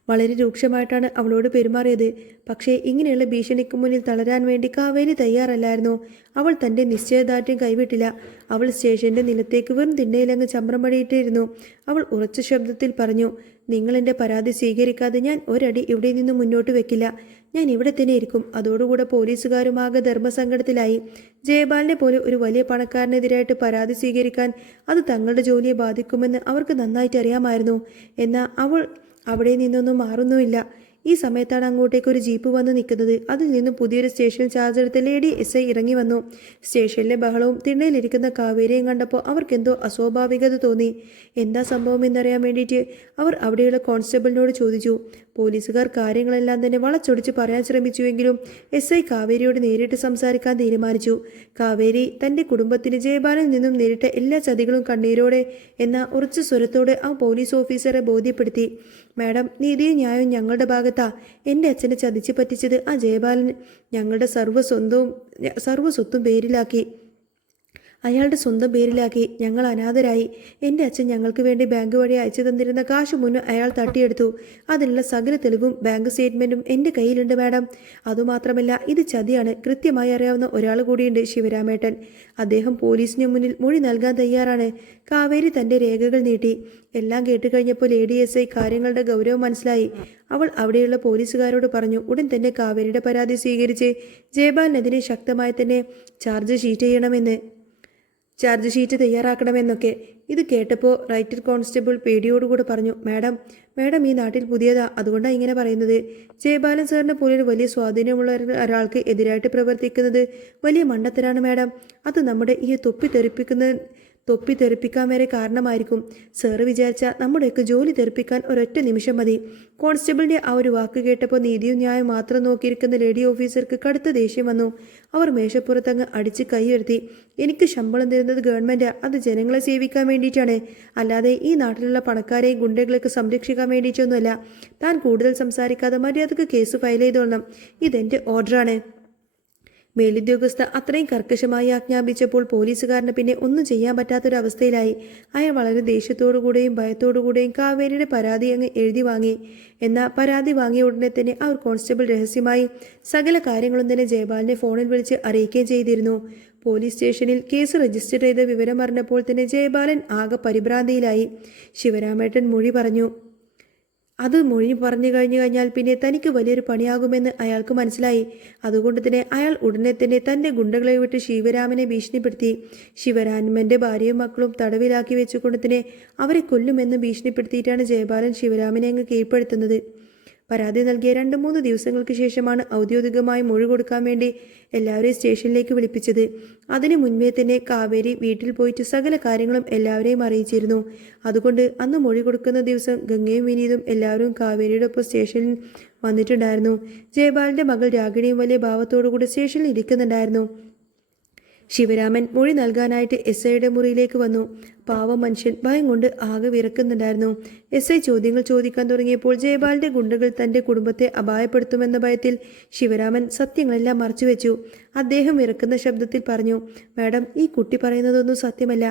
വളരെ രൂക്ഷമായിട്ടാണ് അവളോട് പെരുമാറിയത്. പക്ഷേ ഇങ്ങനെയുള്ള ഭീഷണിക്ക് മുന്നിൽ തളരാൻ വേണ്ടി കാവേരി തയ്യാറല്ലായിരുന്നു. അവൾ തൻ്റെ നിശ്ചയദാർഢ്യം കൈവിട്ടില്ല. അവൾ സ്റ്റേഷന്റെ നിലത്തേക്ക് വെറും തിണ്ണയിലങ്ങ് ചമ്രം പടിയിട്ടിരുന്നു. അവൾ ഉറച്ച ശബ്ദത്തിൽ പറഞ്ഞു, നിങ്ങൾ എൻ്റെ പരാതി സ്വീകരിക്കാതെ ഞാൻ ഒരടി ഇവിടെ നിന്ന് മുന്നോട്ട് വെക്കില്ല. ഞാൻ ഇവിടെ തന്നെ ഇരിക്കും. അതോടുകൂടെ പോലീസുകാരുമാകെ ധർമ്മസങ്കടത്തിലായി. ജയപാലിനെ പോലെ ഒരു വലിയ പണക്കാരനെതിരായിട്ട് പരാതി സ്വീകരിക്കാൻ അത് തങ്ങളുടെ ജോലിയെ ബാധിക്കുമെന്ന് അവർക്ക് നന്നായിട്ട് അറിയാമായിരുന്നു. എന്നാൽ അവൾ അവിടെ നിന്നൊന്നും മാറുന്നുമില്ല. ഈ സമയത്താണ് അങ്ങോട്ടേക്ക് ഒരു ജീപ്പ് വന്ന് നിൽക്കുന്നത്. അതിൽ നിന്നും പുതിയൊരു സ്റ്റേഷൻ ചാർജ് എടുത്ത ലേഡി SI ഇറങ്ങി വന്നു. സ്റ്റേഷനിലെ ബഹളവും തിണ്ണയിലിരിക്കുന്ന കാവേരിയും കണ്ടപ്പോൾ അവർക്കെന്തോ അസ്വാഭാവികത തോന്നി. എന്താ സംഭവം എന്നറിയാൻ വേണ്ടിയിട്ട് അവർ അവിടെയുള്ള കോൺസ്റ്റബിളിനോട് ചോദിച്ചു. പോലീസുകാർ കാര്യങ്ങളെല്ലാം തന്നെ വളച്ചൊടിച്ച് പറയാൻ ശ്രമിച്ചുവെങ്കിലും SI കാവേരിയോട് നേരിട്ട് സംസാരിക്കാൻ തീരുമാനിച്ചു. കാവേരി തൻ്റെ കുടുംബത്തിന് ജയപാലിൽ നിന്നും നേരിട്ട എല്ലാ ചതികളും കണ്ണീരോടെ എന്ന ഉറച്ച സ്വരത്തോടെ ആ പോലീസ് ഓഫീസറെ ബോധ്യപ്പെടുത്തി. മാഡം, നീതിയും ന്യായവും ഞങ്ങളുടെ ഭാഗത്താ. എൻ്റെ അച്ഛനെ ചതിച്ച് പറ്റിച്ചത് ആ ജയപാലൻ ഞങ്ങളുടെ സർവ്വസ്വത്തും പേരിലാക്കി. അയാളുടെ സ്വന്തം പേരിലാക്കി. ഞങ്ങൾ അനാഥരായി. എൻ്റെ അച്ഛൻ ഞങ്ങൾക്ക് വേണ്ടി ബാങ്ക് വഴി അയച്ചു തന്നിരുന്ന കാശ് മുന്നും അയാൾ തട്ടിയെടുത്തു. അതിനുള്ള സകല തെളിവും ബാങ്ക് സ്റ്റേറ്റ്മെൻറ്റും എൻ്റെ കയ്യിലുണ്ട് മാഡം. അതുമാത്രമല്ല, ഇത് ചതിയാണ് കൃത്യമായി അറിയാവുന്ന ഒരാൾ കൂടിയുണ്ട്, ശിവരാമേട്ടൻ. അദ്ദേഹം പോലീസിന് മുന്നിൽ മൊഴി നൽകാൻ തയ്യാറാണ്. കാവേരി തൻ്റെ രേഖകൾ നീട്ടി. എല്ലാം കേട്ടുകഴിഞ്ഞപ്പോൾ ലേഡി SI കാര്യങ്ങളുടെ ഗൗരവം മനസ്സിലായി. അവൾ അവിടെയുള്ള പോലീസുകാരോട് പറഞ്ഞു, ഉടൻ തന്നെ കാവേരിയുടെ പരാതി സ്വീകരിച്ച് ജയപാലിനെതിരെ ശക്തമായി തന്നെ ചാർജ് ഷീറ്റ് തയ്യാറാക്കണമെന്നൊക്കെ. ഇത് കേട്ടപ്പോൾ റൈറ്റർ കോൺസ്റ്റബിൾ പേടിയോടുകൂടെ പറഞ്ഞു, മാഡം ഈ നാട്ടിൽ പുതിയതാ, അതുകൊണ്ടാണ് ഇങ്ങനെ പറയുന്നത്. ജയപാലൻ സാറിനെ പോലെ ഒരു വലിയ സ്വാധീനമുള്ള ഒരാൾക്ക് എതിരായിട്ട് പ്രവർത്തിക്കുന്നത് വലിയ മണ്ടത്തരാണ് മാഡം. അത് നമ്മുടെ ഈ തൊപ്പി തെറിപ്പിക്കാൻ വരെ കാരണമായിരിക്കും. സാറ് വിചാരിച്ച നമ്മുടെയൊക്കെ ജോലി തെറിപ്പിക്കാൻ ഒരൊറ്റ നിമിഷം മതി. കോൺസ്റ്റബിളിൻ്റെ ആ ഒരു വാക്ക് കേട്ടപ്പോൾ നീതിയും ന്യായം മാത്രം നോക്കിയിരിക്കുന്ന ലേഡി ഓഫീസർക്ക് കടുത്ത ദേഷ്യം വന്നു. അവർ മേശപ്പുറത്തങ്ങ് അടിച്ച് കൈ ഉയർത്തി. എനിക്ക് ശമ്പളം തരുന്നത് ഗവൺമെൻറ്, അത് ജനങ്ങളെ സേവിക്കാൻ വേണ്ടിയിട്ടാണ്, അല്ലാതെ ഈ നാട്ടിലുള്ള പണക്കാരെയും ഗുണ്ടകളൊക്കെ സംരക്ഷിക്കാൻ വേണ്ടിയിട്ടൊന്നുമല്ല. താൻ കൂടുതൽ സംസാരിക്കാതെ മര്യാദക്ക് കേസ് ഫയൽ ചെയ്തോളണം. ഇതെൻ്റെ ഓർഡറാണ്. മേലുദ്യോഗസ്ഥ അത്രയും കർക്കശമായി ആജ്ഞാപിച്ചപ്പോൾ പോലീസുകാരന് പിന്നെ ഒന്നും ചെയ്യാൻ പറ്റാത്തൊരവസ്ഥയിലായി. അയാൾ വളരെ ദേഷ്യത്തോടുകൂടെയും ഭയത്തോടുകൂടെയും കാവേരിയുടെ പരാതി അങ്ങ് എഴുതി വാങ്ങി. എന്നാൽ പരാതി വാങ്ങിയ ഉടനെ തന്നെ അവർ കോൺസ്റ്റബിൾ രഹസ്യമായി സകല കാര്യങ്ങളും തന്നെ ജയപാലിനെ ഫോണിൽ വിളിച്ച് അറിയിക്കുകയും ചെയ്തിരുന്നു. പോലീസ് സ്റ്റേഷനിൽ കേസ് രജിസ്റ്റർ ചെയ്ത വിവരം അറിഞ്ഞപ്പോൾ തന്നെ ജയപാലൻ ആകെ പരിഭ്രാന്തിയിലായി. ശിവരാമേട്ടൻ മൊഴി പറഞ്ഞു. അത് മൊഴി പറഞ്ഞു കഴിഞ്ഞാൽ പിന്നെ തനിക്ക് വലിയൊരു പണിയാകുമെന്ന് അയാൾക്ക് മനസ്സിലായി. അതുകൊണ്ട് തന്നെ അയാൾ ഉടനെ തന്നെ തൻ്റെ ഗുണ്ടകളെ വിട്ട് ശിവരാമനെ ഭീഷണിപ്പെടുത്തി. ശിവരാമൻ്റെ ഭാര്യയും മക്കളും തടവിലാക്കി വെച്ചുകൊണ്ട് തന്നെ അവരെ കൊല്ലുമെന്ന് ഭീഷണിപ്പെടുത്തിയിട്ടാണ് ജയപാലൻ ശിവരാമനെ അങ്ങ് കീഴ്പ്പെടുത്തുന്നത്. പരാതി നൽകിയ 2-3 ദിവസങ്ങൾക്ക് ശേഷമാണ് ഔദ്യോഗികമായി മൊഴി കൊടുക്കാൻ വേണ്ടി എല്ലാവരെയും സ്റ്റേഷനിലേക്ക് വിളിപ്പിച്ചത്. അതിനു മുൻപേ തന്നെ കാവേരി വീട്ടിൽ പോയിട്ട് സകല കാര്യങ്ങളും എല്ലാവരെയും അറിയിച്ചിരുന്നു. അതുകൊണ്ട് അന്ന് മൊഴി കൊടുക്കുന്ന ദിവസം ഗംഗയും വിനീതും എല്ലാവരും കാവേരിയുടെ ഒപ്പം സ്റ്റേഷനിൽ വന്നിട്ടുണ്ടായിരുന്നു. ജയപാലിൻ്റെ മകൾ രാഗിണിയും വലിയ ഭാവത്തോടു കൂടി സ്റ്റേഷനിൽ ഇരിക്കുന്നുണ്ടായിരുന്നു. ശിവരാമൻ മൊഴി നൽകാനായിട്ട് SIയുടെ മുറിയിലേക്ക് വന്നു. പാവം മനുഷ്യൻ ഭയം കൊണ്ട് ആകെ വിറക്കുന്നുണ്ടായിരുന്നു. SI ചോദ്യങ്ങൾ ചോദിക്കാൻ തുടങ്ങിയപ്പോൾ ജയപാലിന്റെ ഗുണ്ടകൾ തന്റെ കുടുംബത്തെ അപായപ്പെടുത്തുമെന്ന ഭയത്തിൽ ശിവരാമൻ സത്യങ്ങളെല്ലാം മറച്ചുവെച്ചു. അദ്ദേഹം വിറക്കുന്ന ശബ്ദത്തിൽ പറഞ്ഞു, മാഡം, ഈ കുട്ടി പറയുന്നതൊന്നും സത്യമല്ല.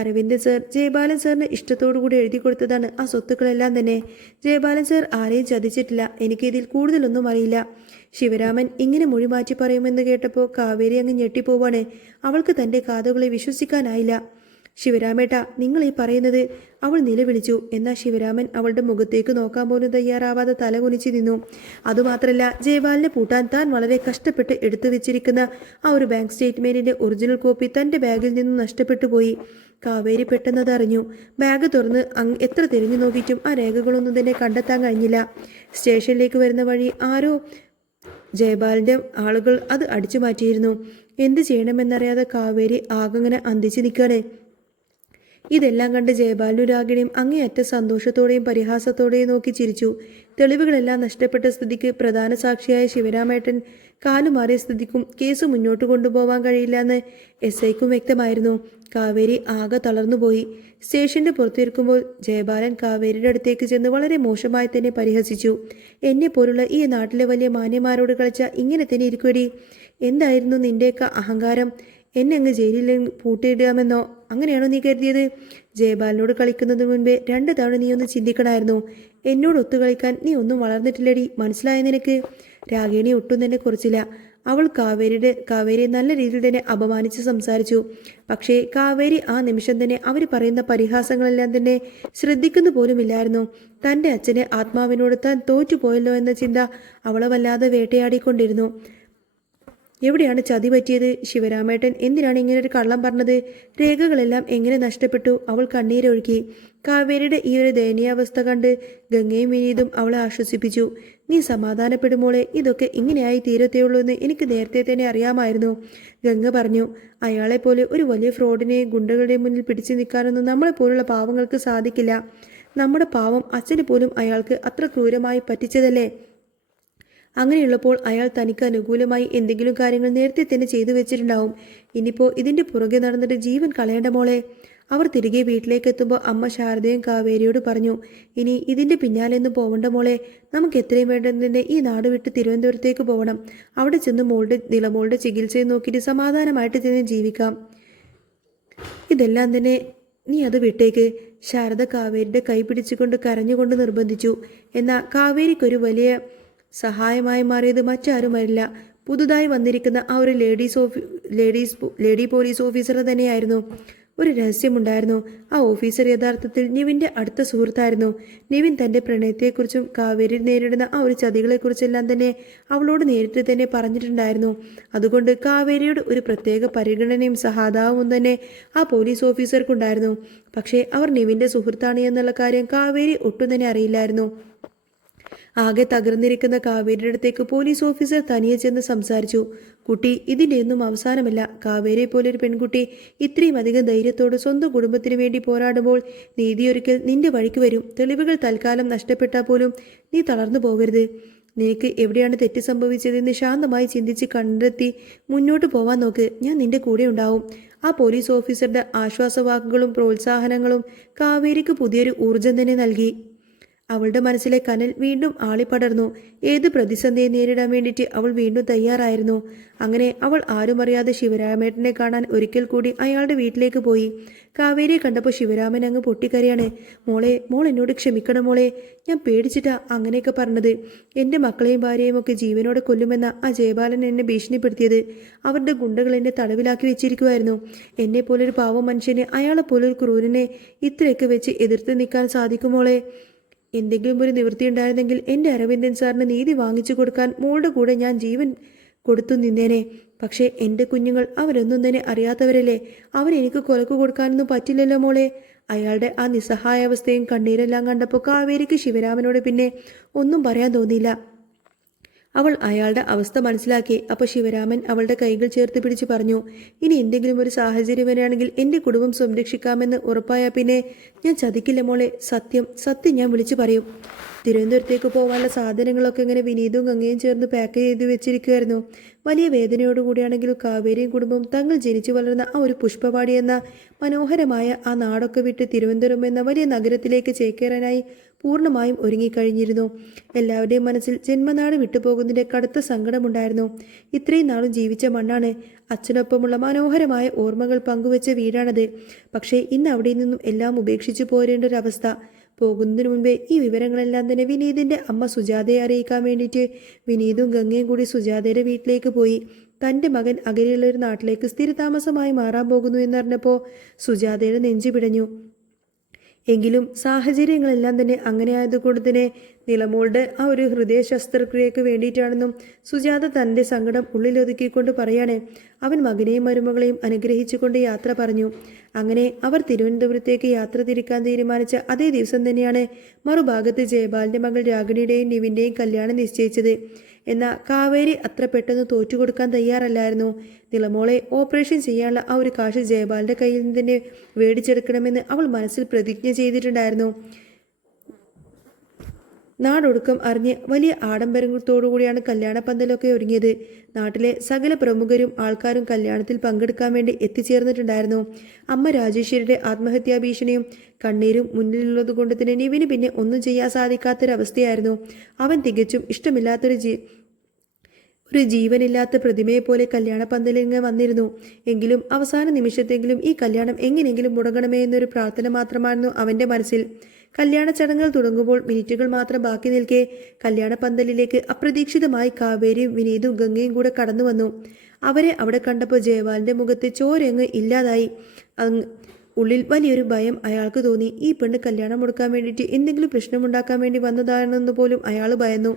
അരവിന്ദ് സർ ജയപാലൻ സാറിന് ഇഷ്ടത്തോടുകൂടി എഴുതി കൊടുത്തതാണ് ആ സ്വത്തുക്കളെല്ലാം തന്നെ. ജയപാലൻ സാർ ആരെയും ചതിച്ചിട്ടില്ല. എനിക്ക് ഇതിൽ കൂടുതലൊന്നും അറിയില്ല. ശിവരാമൻ ഇങ്ങനെ മൊഴി മാറ്റി പറയുമെന്ന് കേട്ടപ്പോൾ കാവേരി അങ്ങ് ഞെട്ടിപ്പോവാണ്. അവൾക്ക് തൻ്റെ കാതുകളെ വിശ്വസിക്കാനായില്ല. ശിവരാമേട്ട, നിങ്ങൾ ഈ പറയുന്നത്? അവൾ നിലവിളിച്ചു. എന്നാൽ ശിവരാമൻ അവളുടെ മുഖത്തേക്ക് നോക്കാൻ പോലും തയ്യാറാവാതെ തല കുനിച്ചു നിന്നു. അതുമാത്രമല്ല, ജയപാലിനെ പൂട്ടാൻ താൻ വളരെ കഷ്ടപ്പെട്ട് എടുത്തു വെച്ചിരിക്കുന്ന ആ ഒരു ബാങ്ക് സ്റ്റേറ്റ്മെന്റിന്റെ ഒറിജിനൽ കോപ്പി തൻ്റെ ബാഗിൽ നിന്നും നഷ്ടപ്പെട്ടു പോയി. കാവേരി പെട്ടെന്നത് അറിഞ്ഞു. ബാഗ് തുറന്ന് എത്ര തിരിഞ്ഞു നോക്കിയിട്ടും ആ രേഖകളൊന്നും തന്നെ കണ്ടെത്താൻ കഴിഞ്ഞില്ല. സ്റ്റേഷനിലേക്ക് വരുന്ന വഴി ആരോ ജയപാലിന്റെ ആളുകൾ അത് അടിച്ചു മാറ്റിയിരുന്നു. എന്ത് ചെയ്യണമെന്നറിയാതെ കാവേരി ആകങ്ങനെ അന്തിച്ചു നിൽക്കുകയാണ്. ഇതെല്ലാം കണ്ട് ജയപാലിനും രാഗിണിയും അങ്ങേയറ്റ സന്തോഷത്തോടെയും പരിഹാസത്തോടെയും നോക്കി ചിരിച്ചു. തെളിവുകളെല്ലാം നഷ്ടപ്പെട്ട സ്ഥിതിക്ക് പ്രധാന സാക്ഷിയായ ശിവരാമേട്ടൻ കാലുമാറിയ സ്ഥിതിക്കും കേസ് മുന്നോട്ട് കൊണ്ടുപോകാൻ കഴിയില്ല എന്ന് SIക്കും വ്യക്തമായിരുന്നു. കാവേരി ആകെ തളർന്നുപോയി. സ്റ്റേഷന്റെ പുറത്തിരിക്കുമ്പോൾ ജയപാലൻ കാവേരിയുടെ അടുത്തേക്ക് ചെന്ന് വളരെ മോശമായി തന്നെ പരിഹസിച്ചു. എന്നെ പോലുള്ള ഈ നാട്ടിലെ വലിയ മാന്യന്മാരോട് കളിച്ച ഇങ്ങനെ തന്നെ ഇരിക്കുവടി. എന്തായിരുന്നു നിന്റെയൊക്കെ അഹങ്കാരം? എന്നെ അങ്ങ് ജയിലിൽ പൂട്ടിയിടാമെന്നോ അങ്ങനെയാണോ നീ കരുതിയത്? ജയപാലിനോട് കളിക്കുന്നതിന് മുൻപേ 2 തവണ നീ ഒന്ന് ചിന്തിക്കണമായിരുന്നു. എന്നോട് ഒത്തു കളിക്കാൻ നീ ഒന്നും വളർന്നിട്ടില്ലടി, മനസ്സിലായ നിനക്ക്? രാഗിണി ഒട്ടും തന്നെ കുറച്ചില്ല. അവൾ കാവേരിയെ നല്ല രീതിയിൽ തന്നെ അപമാനിച്ച് സംസാരിച്ചു. പക്ഷേ കാവേരി ആ നിമിഷം തന്നെ അവർ പറയുന്ന പരിഹാസങ്ങളെല്ലാം തന്നെ ശ്രദ്ധിക്കുന്നു പോലുമില്ലായിരുന്നു. തൻ്റെ അച്ഛനെ ആത്മാവിനോട് താൻ തോറ്റുപോയല്ലോ എന്ന ചിന്ത അവളെ വല്ലാതെ വേട്ടയാടിക്കൊണ്ടിരുന്നു. എവിടെയാണ് ചതി പറ്റിയത്? ശിവരാമേട്ടൻ എന്തിനാണ് ഇങ്ങനൊരു കള്ളം പറഞ്ഞത്? രേഖകളെല്ലാം എങ്ങനെ നഷ്ടപ്പെട്ടു? അവൾ കണ്ണീരൊഴുക്കി. കാവേരിയുടെ ഈ ഒരു ദയനീയാവസ്ഥ കണ്ട് ഗംഗയും വിനീതും അവളെ ആശ്വസിപ്പിച്ചു. നീ സമാധാനപ്പെടുമോളെ, ഇതൊക്കെ ഇങ്ങനെയായി തീരത്തേയുള്ളൂ എന്ന് എനിക്ക് നേരത്തെ തന്നെ അറിയാമായിരുന്നു. ഗംഗ പറഞ്ഞു. അയാളെപ്പോലെ ഒരു വലിയ ഫ്രോഡിനെ ഗുണ്ടകളുടെ മുന്നിൽ പിടിച്ചു നിൽക്കാനൊന്നും നമ്മളെപ്പോലുള്ള പാവങ്ങൾക്ക് സാധിക്കില്ല. നമ്മുടെ പാവം അച്ഛന് പോലും അയാൾക്ക് അത്ര ക്രൂരമായി പറ്റിച്ചതല്ലേ? അങ്ങനെയുള്ളപ്പോൾ അയാൾ തനിക്ക് അനുകൂലമായി എന്തെങ്കിലും കാര്യങ്ങൾ നേരത്തെ തന്നെ ചെയ്തു വെച്ചിട്ടുണ്ടാവും. ഇനിയിപ്പോൾ ഇതിൻ്റെ പുറകെ നടന്നിട്ട് ജീവൻ കളയേണ്ട മോളെ. അവർ തിരികെ വീട്ടിലേക്ക് എത്തുമ്പോൾ അമ്മ ശാരദയും കാവേരിയോട് പറഞ്ഞു, ഇനി ഇതിൻ്റെ പിന്നാലെയൊന്നും പോകണ്ട മോളെ. നമുക്ക് എത്രയും വേണ്ടതിൻ്റെ ഈ നാട് വിട്ട് തിരുവനന്തപുരത്തേക്ക് പോകണം. അവിടെ ചെന്ന് നിലമോളുടെ ചികിത്സയെ നോക്കിയിട്ട് സമാധാനമായിട്ട് തന്നെ ജീവിക്കാം. ഇതെല്ലാം തന്നെ നീ അത് വിട്ടേക്ക്. ശാരദ കാവേരിയുടെ കൈ പിടിച്ചുകൊണ്ട് കരഞ്ഞുകൊണ്ട് നിർബന്ധിച്ചു. എന്നാൽ കാവേരിക്കൊരു വലിയ സഹായമായി മാറിയത് മറ്റാരുമല്ല, പുതുതായി വന്നിരിക്കുന്ന ആ ഒരു ലേഡി പോലീസ് ഓഫീസർ തന്നെയായിരുന്നു. ഒരു രഹസ്യമുണ്ടായിരുന്നു. ആ ഓഫീസർ യഥാർത്ഥത്തിൽ നിവിൻ്റെ അടുത്ത സുഹൃത്തായിരുന്നു. നിവിൻ തൻ്റെ പ്രണയത്തെക്കുറിച്ചും കാവേരി നേരിടുന്ന ആ ഒരു ചതികളെക്കുറിച്ചെല്ലാം തന്നെ അവളോട് നേരിട്ട് തന്നെ പറഞ്ഞിട്ടുണ്ടായിരുന്നു. അതുകൊണ്ട് കാവേരിയോട് ഒരു പ്രത്യേക പരിഗണനയും സഹാതാവും തന്നെ ആ പോലീസ് ഓഫീസർക്കുണ്ടായിരുന്നു. പക്ഷേ അവർ നിവിൻ്റെ സുഹൃത്താണ് എന്നുള്ള കാര്യം കാവേരി ഒട്ടും തന്നെ അറിയില്ലായിരുന്നു. ആകെ തകർന്നിരിക്കുന്ന കാവേരിയുടെ അടുത്തേക്ക് പോലീസ് ഓഫീസർ തനിയെ ചെന്ന് സംസാരിച്ചു. കുട്ടി, ഇതിൻ്റെയൊന്നും അവസാനമല്ല. കാവേരിയെ പോലൊരു പെൺകുട്ടി ഇത്രയും അധികം ധൈര്യത്തോട് സ്വന്തം കുടുംബത്തിന് വേണ്ടി പോരാടുമ്പോൾ നീതിയൊരിക്കൽ നിന്റെ വഴിക്ക് വരും. തെളിവുകൾ തൽക്കാലം നഷ്ടപ്പെട്ടാൽ പോലും നീ തളർന്നു പോകരുത്. നിനക്ക് എവിടെയാണ് തെറ്റ് സംഭവിച്ചതെന്ന് ശാന്തമായി ചിന്തിച്ച് കണ്ടെത്തി മുന്നോട്ട് പോവാൻ നോക്ക്. ഞാൻ നിന്റെ കൂടെ ഉണ്ടാവും. ആ പോലീസ് ഓഫീസറുടെ ആശ്വാസവാക്കുകളും പ്രോത്സാഹനങ്ങളും കാവേരിക്ക് പുതിയൊരു ഊർജം തന്നെ നൽകി. അവളുടെ മനസ്സിലെ കനൽ വീണ്ടും ആളിപ്പടർന്നു. ഏത് പ്രതിസന്ധിയെ നേരിടാൻ വേണ്ടിയിട്ട് അവൾ വീണ്ടും തയ്യാറായിരുന്നു. അങ്ങനെ അവൾ ആരുമറിയാതെ ശിവരാമേട്ടനെ കാണാൻ ഒരിക്കൽ കൂടി അയാളുടെ വീട്ടിലേക്ക് പോയി. കാവേരിയെ കണ്ടപ്പോൾ ശിവരാമൻ അങ്ങ് പൊട്ടിക്കരയാണ്. മോൾ എന്നോട് ക്ഷമിക്കണം മോളെ. ഞാൻ പേടിച്ചിട്ടാ അങ്ങനെയൊക്കെ പറഞ്ഞത്. എൻ്റെ മക്കളെയും ഭാര്യയും ഒക്കെ ജീവനോടെ കൊല്ലുമെന്ന ആ ജയപാലൻ എന്നെ ഭീഷണിപ്പെടുത്തിയത്. അവരുടെ ഗുണ്ടകൾ എന്നെ തടവിലാക്കി വെച്ചിരിക്കുമായിരുന്നു. എന്നെ പോലൊരു പാവം മനുഷ്യനെ, അയാളെ പോലൊരു ക്രൂരനെ ഇത്രയൊക്കെ വെച്ച് എതിർത്ത് നിൽക്കാൻ സാധിക്കുമോളെ? എന്തെങ്കിലും ഒരു നിവൃത്തി ഉണ്ടായിരുന്നെങ്കിൽ എൻ്റെ അരവിന്ദൻ സാറിന് നീതി വാങ്ങിച്ചു കൊടുക്കാൻ മോളുടെ കൂടെ ഞാൻ ജീവൻ കൊടുത്തു നിന്നേനെ. പക്ഷേ എൻ്റെ കുഞ്ഞുങ്ങൾ അവരൊന്നും തന്നെ അറിയാത്തവരല്ലേ. അവരെനിക്ക് കൊലക്ക് കൊടുക്കാനൊന്നും പറ്റില്ലല്ലോ മോളെ. അയാളുടെ ആ നിസ്സഹായാവസ്ഥയും കണ്ണീരെല്ലാം കണ്ടപ്പോൾ കാവേരിക്ക് ശിവരാമനോട് പിന്നെ ഒന്നും പറയാൻ തോന്നിയില്ല. അവൾ അയാളുടെ അവസ്ഥ മനസ്സിലാക്കി. അപ്പോൾ ശിവരാമൻ അവളുടെ കൈകൾ ചേർത്ത് പിടിച്ച് പറഞ്ഞു, ഇനി എന്തെങ്കിലും ഒരു സാഹചര്യം വരികയാണെങ്കിൽ എൻ്റെ കുടുംബം സംരക്ഷിക്കാമെന്ന് ഉറപ്പായാൽ പിന്നെ ഞാൻ ചതിക്കില്ല മോളെ. സത്യം സത്യം ഞാൻ വിളിച്ചു പറയും. തിരുവനന്തപുരത്തേക്ക് പോകാനുള്ള സാധനങ്ങളൊക്കെ ഇങ്ങനെ വിനീതും ഗംഗയും ചേർന്ന് പാക്ക് ചെയ്ത് വെച്ചിരിക്കുമായിരുന്നു. വലിയ വേദനയോടുകൂടിയാണെങ്കിലും കാവേരിയും കുടുംബവും തങ്ങൾ ജനിച്ചു വളർന്ന ആ ഒരു പുഷ്പവാടി എന്ന മനോഹരമായ ആ നാടൊക്കെ വിട്ട് തിരുവനന്തപുരം എന്ന വലിയ നഗരത്തിലേക്ക് ചേക്കേറാനായി പൂർണ്ണമായും ഒരുങ്ങിക്കഴിഞ്ഞിരുന്നു. എല്ലാവരുടെയും മനസ്സിൽ ജന്മനാട് വിട്ടുപോകുന്നതിൻ്റെ കടുത്ത സങ്കടമുണ്ടായിരുന്നു. ഇത്രയും നാളും ജീവിച്ച മണ്ണാണ്. അച്ഛനൊപ്പമുള്ള മനോഹരമായ ഓർമ്മകൾ പങ്കുവെച്ച വീടാണത്. പക്ഷേ ഇന്ന് അവിടെ നിന്നും എല്ലാം ഉപേക്ഷിച്ചു പോരേണ്ട ഒരവസ്ഥ. പോകുന്നതിന് മുൻപേ ഈ വിവരങ്ങളെല്ലാം തന്നെ വിനീതിൻ്റെ അമ്മ സുജാതയെ അറിയിക്കാൻ വേണ്ടിയിട്ട് വിനീതും ഗംഗയും കൂടി സുജാതയുടെ വീട്ടിലേക്ക് പോയി. തൻ്റെ മകൻ അകലെയുള്ള ഒരു നാട്ടിലേക്ക് സ്ഥിരതാമസമായി മാറാൻ പോകുന്നു എന്നറിഞ്ഞപ്പോൾ സുജാതയുടെ നെഞ്ചു പിടഞ്ഞു. എങ്കിലും സാഹചര്യങ്ങളെല്ലാം തന്നെ അങ്ങനെ ആയതുകൊണ്ട് തന്നെ നിലമോളുടെ ആ ഒരു ഹൃദയ ശസ്ത്രക്രിയക്ക് വേണ്ടിയിട്ടാണെന്നും സുജാത തൻ്റെ സങ്കടം ഉള്ളിലൊതുക്കിക്കൊണ്ട് പറയാണ്. അവൻ മകനെയും മരുമകളെയും അനുഗ്രഹിച്ചുകൊണ്ട് യാത്ര പറഞ്ഞു. അങ്ങനെ അവർ തിരുവനന്തപുരത്തേക്ക് യാത്ര തിരിക്കാൻ തീരുമാനിച്ച അതേ ദിവസം തന്നെയാണ് മറുഭാഗത്ത് ജയപാലിൻ്റെ മകൾ രാഗിണിയുടെയും നിവിൻ്റെയും കല്യാണം നിശ്ചയിച്ചത്. എന്നാൽ കാവേരി അത്ര പെട്ടെന്ന് തോറ്റുകൊടുക്കാൻ തയ്യാറല്ലായിരുന്നു. നിലമോളെ ഓപ്പറേഷൻ ചെയ്യാനുള്ള ആ ഒരു കാശ് ജയപാലിൻ്റെ കയ്യിൽ നിന്ന് തന്നെ മേടിച്ചെടുക്കണമെന്ന് അവൾ മനസ്സിൽ പ്രതിജ്ഞ ചെയ്തിട്ടുണ്ടായിരുന്നു. നാടൊടുക്കം അറിഞ്ഞ് വലിയ ആഡംബരത്തോടുകൂടിയാണ് കല്യാണ പന്തലൊക്കെ ഒരുങ്ങിയത്. നാട്ടിലെ സകല പ്രമുഖരും ആൾക്കാരും കല്യാണത്തിൽ പങ്കെടുക്കാൻ വേണ്ടി എത്തിച്ചേർന്നിട്ടുണ്ടായിരുന്നു. അമ്മ രാജേശ്വരിയുടെ ആത്മഹത്യാ ഭീഷണിയും കണ്ണീരും മുന്നിലുള്ളത് കൊണ്ട് തന്നെ നിവിന് പിന്നെ ഒന്നും ചെയ്യാൻ സാധിക്കാത്തൊരവസ്ഥയായിരുന്നു. അവൻ തികച്ചും ഇഷ്ടമില്ലാത്തൊരു ഒരു ജീവനില്ലാത്ത പ്രതിമയെ പോലെ കല്യാണ പന്തലിങ്ങ് വന്നിരുന്നു. എങ്കിലും അവസാന നിമിഷത്തെങ്കിലും ഈ കല്യാണം എങ്ങനെയെങ്കിലും മുടങ്ങണമേ എന്നൊരു പ്രാർത്ഥന മാത്രമായിരുന്നു അവൻ്റെ മനസ്സിൽ. കല്യാണ ചടങ്ങുകൾ തുടങ്ങുമ്പോൾ മിനിറ്റുകൾ മാത്രം ബാക്കി നിൽക്കെ കല്യാണ പന്തലിലേക്ക് അപ്രതീക്ഷിതമായി കാവേരിയും വിനീതും ഗംഗയും കൂടെ കടന്നു വന്നു. അവരെ അവിടെ കണ്ടപ്പോൾ ജയപാലിൻ്റെ മുഖത്ത് ചോരങ്ങ് ഇല്ലാതായി. ഉള്ളിൽ വലിയൊരു ഭയം അയാൾക്ക് തോന്നി. ഈ പെണ്ണ് കല്യാണം മുടക്കാൻ വേണ്ടിയിട്ട് എന്തെങ്കിലും പ്രശ്നമുണ്ടാക്കാൻ വേണ്ടി വന്നതാണെന്ന് പോലും അയാൾ ഭയന്നു.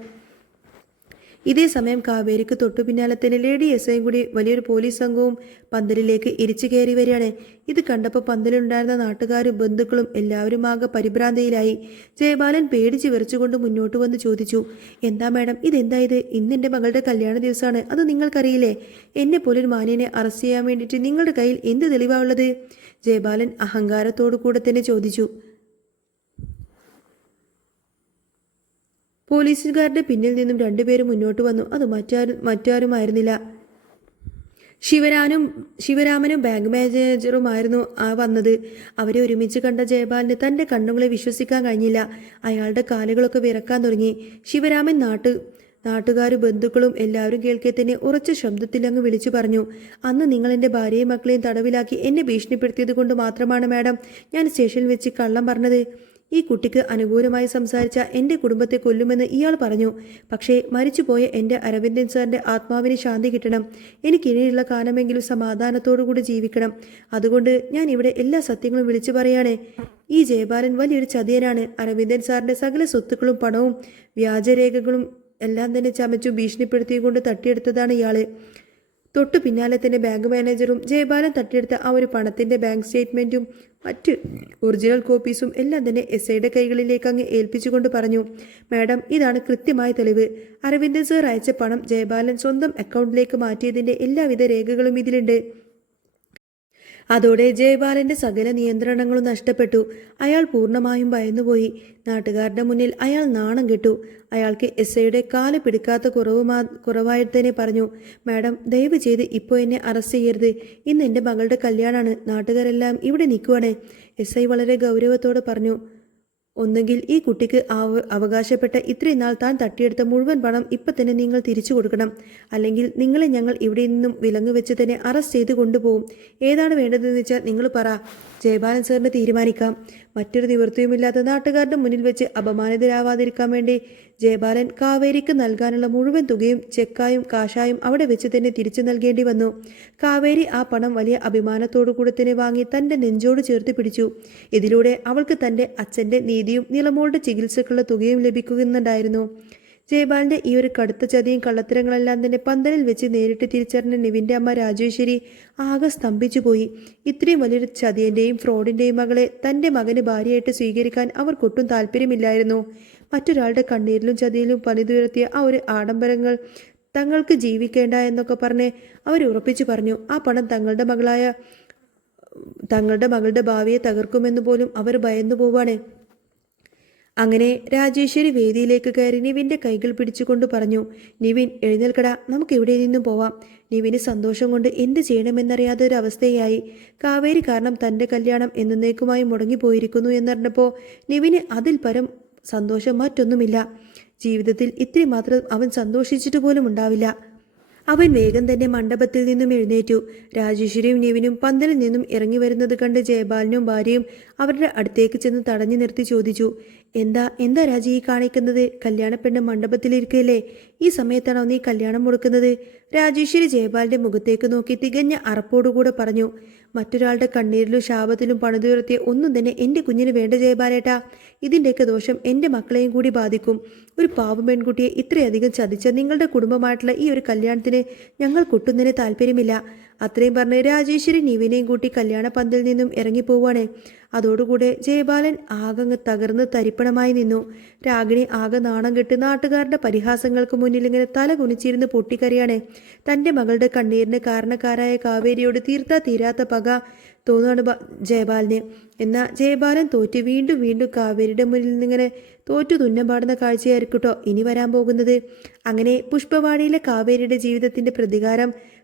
ഇതേ സമയം കാവേരിക്ക് തൊട്ടു പിന്നാലെ തന്നെ ലേഡി എസ്ഐയും കൂടി വലിയൊരു പോലീസ് സംഘവും പന്തലിലേക്ക് ഇരിച്ചു കയറി വരികയാണ്. ഇത് കണ്ടപ്പോൾ പന്തലുണ്ടായിരുന്ന നാട്ടുകാരും ബന്ധുക്കളും എല്ലാവരും ആകെ പരിഭ്രാന്തയിലായി. ജയപാലൻ പേടിച്ച് വിറച്ചുകൊണ്ട് മുന്നോട്ട് വന്ന് ചോദിച്ചു, എന്താ മാഡം, ഇതെന്താ ഇത്? ഇന്ന് എൻ്റെ മകളുടെ കല്യാണ ദിവസമാണ്, അത് നിങ്ങൾക്കറിയില്ലേ? എന്നെ പോലൊരു മാന്യനെ അറസ്റ്റ് ചെയ്യാൻ വേണ്ടിയിട്ട് നിങ്ങളുടെ കയ്യിൽ എന്ത് തെളിവാ ഉള്ളത്? ജയപാലൻ അഹങ്കാരത്തോടു കൂടെ തന്നെ ചോദിച്ചു. പോലീസുകാരുടെ പിന്നിൽ നിന്നും രണ്ടുപേരും മുന്നോട്ട് വന്നു. അത് മറ്റാരുമായിരുന്നില്ല, ശിവരാമനും ബാങ്ക് മാനേജറുമായിരുന്നു വന്നത്. അവരെ ഒരുമിച്ച് കണ്ട ജയപാലിന് തൻ്റെ കണ്ണുകളെ വിശ്വസിക്കാൻ കഴിഞ്ഞില്ല. അയാളുടെ കാലുകളൊക്കെ വിറക്കാൻ തുടങ്ങി. ശിവരാമൻ നാട്ടുകാരും ബന്ധുക്കളും എല്ലാവരും കേൾക്കെ തന്നെ ഉറച്ച ശബ്ദത്തിൽ അങ്ങ് വിളിച്ചു പറഞ്ഞു, അന്ന് നിങ്ങൾ എൻ്റെ ഭാര്യയും മക്കളെയും തടവിലാക്കി എന്നെ ഭീഷണിപ്പെടുത്തിയത് കൊണ്ട് മാത്രമാണ് മാഡം ഞാൻ സ്റ്റേഷനിൽ വെച്ച് കള്ളം പറഞ്ഞത്. ഈ കുട്ടിക്ക് അനുകൂലമായി സംസാരിച്ച എൻ്റെ കുടുംബത്തെ കൊല്ലുമെന്ന് ഇയാൾ പറഞ്ഞു. പക്ഷേ മരിച്ചുപോയ എൻ്റെ അരവിന്ദൻ സാറിൻ്റെ ആത്മാവിന് ശാന്തി കിട്ടണം. എനിക്കിനിയുള്ള കാലമെങ്കിലും സമാധാനത്തോടുകൂടി ജീവിക്കണം. അതുകൊണ്ട് ഞാൻ ഇവിടെ എല്ലാ സത്യങ്ങളും വിളിച്ചു പറയാണ്. ഈ ജയപാലൻ വലിയൊരു ചതിയനാണ്. അരവിന്ദൻ സാറിൻ്റെ സകല സ്വത്തുക്കളും പണവും വ്യാജരേഖകളും എല്ലാം തന്നെ ചമച്ചു ഭീഷണിപ്പെടുത്തിക്കൊണ്ട് തട്ടിയെടുത്തതാണ് ഇയാള്. തൊട്ടു പിന്നാലെ തന്നെ ബാങ്ക് മാനേജറും ജയപാലൻ തട്ടിയെടുത്ത ആ ഒരു പണത്തിൻ്റെ ബാങ്ക് സ്റ്റേറ്റ്മെൻറ്റും മറ്റ് ഒറിജിനൽ കോപ്പീസും എല്ലാം തന്നെ എസ്ഐയുടെ കൈകളിലേക്ക് അങ്ങ് ഏൽപ്പിച്ചുകൊണ്ട് പറഞ്ഞു, മാഡം, ഇതാണ് കൃത്യമായ തെളിവ്. അരവിന്ദൻ സർ അയച്ച പണം ജയപാലൻ സ്വന്തം അക്കൗണ്ടിലേക്ക് മാറ്റിയതിൻ്റെ എല്ലാവിധ രേഖകളും ഇതിലുണ്ട്. അതോടെ ജയപാലൻ്റെ സകല നിയന്ത്രണങ്ങളും നഷ്ടപ്പെട്ടു. അയാൾ പൂർണ്ണമായും ഭയന്നുപോയി. നാട്ടുകാരുടെ മുന്നിൽ അയാൾ നാണം കെട്ടു. അയാൾക്ക് എസ്ഐയുടെ കാല് പിടിക്കാത്ത കുറവായിട്ട് തന്നെ പറഞ്ഞു, മാഡം, ദയവ് ചെയ്ത് ഇപ്പോൾ എന്നെ അറസ്റ്റ് ചെയ്യരുത്. ഇന്ന് എൻ്റെ മകളുടെ കല്യാണമാണ്. നാട്ടുകാരെല്ലാം ഇവിടെ നിൽക്കുവാണ്. എസ്ഐ വളരെ ഗൗരവത്തോടെ പറഞ്ഞു. ഒന്നുകിൽ ഈ കുട്ടിക്ക് അവകാശപ്പെട്ട ഇത്രയും നാൾ താൻ തട്ടിയെടുത്ത മുഴുവൻ പണം ഇപ്പം തന്നെ നിങ്ങൾ തിരിച്ചു കൊടുക്കണം, അല്ലെങ്കിൽ നിങ്ങളെ ഞങ്ങൾ ഇവിടെ നിന്നും വിലങ്ങ് വെച്ച് തന്നെ അറസ്റ്റ് ചെയ്ത് കൊണ്ടുപോകും. ഏതാണ് വേണ്ടതെന്ന് വെച്ചാൽ നിങ്ങൾ പറ. ജയപാലൻ സാറിന് തീരുമാനിക്കാം. മറ്റൊരു നിവൃത്തിയുമില്ലാത്ത നാട്ടുകാരുടെ മുന്നിൽ വെച്ച് അപമാനിതരാവാതിരിക്കാൻ വേണ്ടി ജയബാലൻ കാവേരിക്ക് നൽകാനുള്ള മുഴുവൻ തുകയും ചെക്കായും കാശായും അവിടെ വെച്ച് തന്നെ തിരിച്ചു നൽകേണ്ടി വന്നു. കാവേരി ആ പണം വലിയ അഭിമാനത്തോടു കൂടെ തന്നെ വാങ്ങി തൻ്റെ നെഞ്ചോട് ചേർത്ത് പിടിച്ചു. ഇതിലൂടെ അവൾക്ക് തൻ്റെ അച്ഛൻ്റെ നീതിയും നിലമോളുടെ ചികിത്സക്കുള്ള തുകയും ലഭിക്കുന്നുണ്ടായിരുന്നു. ജയബാലിന്റെ ഈ ഒരു കടുത്ത ചതിയും കള്ളത്തരങ്ങളെല്ലാം തന്നെ പന്തലിൽ വെച്ച് നേരിട്ട് തിരിച്ചറിഞ്ഞ നിവിൻ്റെ അമ്മ രാജേശ്വരി ആകെ സ്തംഭിച്ചു പോയി. ഇത്രയും വലിയൊരു ചതിയൻ്റെയും ഫ്രോഡിൻ്റെയും മകളെ തൻ്റെ മകന് ഭാര്യയായിട്ട് സ്വീകരിക്കാൻ അവർക്കൊട്ടും താല്പര്യമില്ലായിരുന്നു. മറ്റൊരാളുടെ കണ്ണീരിലും ചതിയിലും പണിതുയർത്തിയ ആ ഒരു ആഡംബരങ്ങൾ തങ്ങൾക്ക് ജീവിക്കേണ്ട എന്നൊക്കെ പറഞ്ഞ് അവർ ഉറപ്പിച്ചു പറഞ്ഞു. ആ പണം തങ്ങളുടെ മകളുടെ ഭാവിയെ തകർക്കുമെന്ന് പോലും അവർ ഭയന്നു പോവാണ്. അങ്ങനെ രാജേശ്വരി വേദിയിലേക്ക് കയറി നിവിൻ്റെ കൈകൾ പിടിച്ചുകൊണ്ട് പറഞ്ഞു, നിവിൻ എഴുന്നേൽക്കടാ, നമുക്ക് ഇവിടെ നിന്നും പോവാം. നിവിന് സന്തോഷം കൊണ്ട് എന്ത് ചെയ്യണമെന്നറിയാത്ത ഒരു അവസ്ഥയായി. കാവേരി കാരണം തൻ്റെ കല്യാണം എന്നേക്കുമായി മുടങ്ങിപ്പോയിരിക്കുന്നു എന്നറിഞ്ഞപ്പോൾ നിവിന് അതിൽ പരം സന്തോഷം മറ്റൊന്നുമില്ല. ജീവിതത്തിൽ ഇത്തിരി മാത്രം അവൻ സന്തോഷിച്ചിട്ട് പോലും ഉണ്ടാവില്ല. അവൻ വേഗം തന്നെ മണ്ഡപത്തിൽ നിന്നും എഴുന്നേറ്റു. രാജേശ്വരിയും നിവിനും പന്തലിൽ നിന്നും ഇറങ്ങി വരുന്നത് കണ്ട് ജയബാലനും ഭാര്യയും അവരുടെ അടുത്തേക്ക് ചെന്ന് തടഞ്ഞു നിർത്തി ചോദിച്ചു, എന്താ രാജി ഈ കാണിക്കുന്നത്? കല്യാണപ്പെണ്ണ് മണ്ഡപത്തിലിരിക്കല്ലേ, ഈ സമയത്താണോ നീ കല്യാണം മുടക്കുന്നത്? രാജേശ്വരി ജയബാലിന്റെ മുഖത്തേക്ക് നോക്കി തികഞ്ഞ അറപ്പോടുകൂടെ പറഞ്ഞു. മറ്റൊരാളുടെ കണ്ണീരിലും ശാപത്തിലും പണിതുയർത്തിയ ഒന്നും തന്നെ എൻ്റെ കുഞ്ഞിന് വേണ്ട ജയബാലേട്ടാ. ഇതിൻ്റെയൊക്കെ ദോഷം എൻ്റെ മക്കളെയും കൂടി ബാധിക്കും. ഒരു പാവം പെൺകുട്ടിയെ ഇത്രയധികം ചതിച്ച നിങ്ങളുടെ കുടുംബമായിട്ടുള്ള ഈ ഒരു കല്യാണത്തിന് ഞങ്ങൾക്കൊട്ടും തന്നെ താല്പര്യമില്ല. അത്രയും പറഞ്ഞ് രാജേശ്വരി നിവിനെയും കൂട്ടി കല്യാണ പന്തലിൽ നിന്നും ഇറങ്ങിപ്പോവാണ്. അതോടുകൂടെ ജയബാലൻ ആകെ തകർന്ന് തരിപ്പണമായി നിന്നു. രാഗിണി ആകെ നാണം കെട്ട് നാട്ടുകാരുടെ പരിഹാസങ്ങൾക്ക് മുന്നിൽ ഇങ്ങനെ തല കുനിച്ചിരുന്ന് പൊട്ടിക്കരയാണ്. തൻ്റെ മകളുടെ കണ്ണീരിന് കാരണക്കാരായ കാവേരിയോട് തീരാത്ത പക തോന്നുകയാണ് ജയബാലിന്. എന്നാൽ ജയബാലൻ തോറ്റ് വീണ്ടും വീണ്ടും കാവേരിയുടെ മുന്നിൽ നിന്നിങ്ങനെ തോറ്റു തുന്നം പാടുന്ന കാഴ്ചയായിരിക്കട്ടോ ഇനി വരാൻ പോകുന്നത്. അങ്ങനെ പുഷ്പവാടിയിലെ കാവേരിയുടെ ജീവിതത്തിൻ്റെ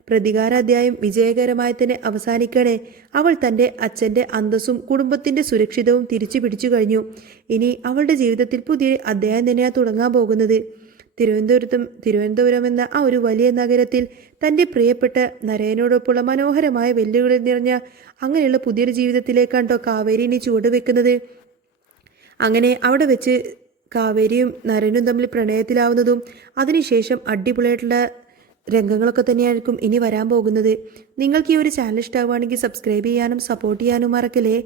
പ്രതികാരാധ്യായം വിജയകരമായി തന്നെ അവസാനിക്കണേ. അവൾ തൻ്റെ അച്ഛൻ്റെ അന്തസ്സും കുടുംബത്തിൻ്റെ സുരക്ഷിതവും തിരിച്ചു പിടിച്ചു കഴിഞ്ഞു. ഇനി അവളുടെ ജീവിതത്തിൽ പുതിയൊരു അധ്യായം തന്നെയാണ് തുടങ്ങാൻ പോകുന്നത്. തിരുവനന്തപുരം എന്ന ആ ഒരു വലിയ നഗരത്തിൽ തൻ്റെ പ്രിയപ്പെട്ട നരയനോടൊപ്പമുള്ള മനോഹരമായ വെല്ലുവിളി നിറഞ്ഞ അങ്ങനെയുള്ള പുതിയൊരു ജീവിതത്തിലേക്കാണ്ടോ കാവേരി ഇനി ചുവടുവെക്കുന്നത്. അങ്ങനെ അവിടെ വെച്ച് കാവേരിയും നരനും തമ്മിൽ പ്രണയത്തിലാവുന്നതും അതിനുശേഷം അടിപൊളിയായിട്ടുള്ള രംഗങ്ങളൊക്കെ തന്നെയായിരിക്കും ഇനി വരാൻ പോകുന്നത്. നിങ്ങൾക്ക് ഈ ഒരു ചാനൽ ഇഷ്ടമാവുകയാണെങ്കിൽ സബ്സ്ക്രൈബ് ചെയ്യാനും സപ്പോർട്ട് ചെയ്യാനും മറക്കല്ലേ.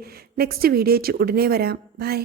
നെക്സ്റ്റ് വീഡിയോ ഉടനെ വരാം. ബൈ.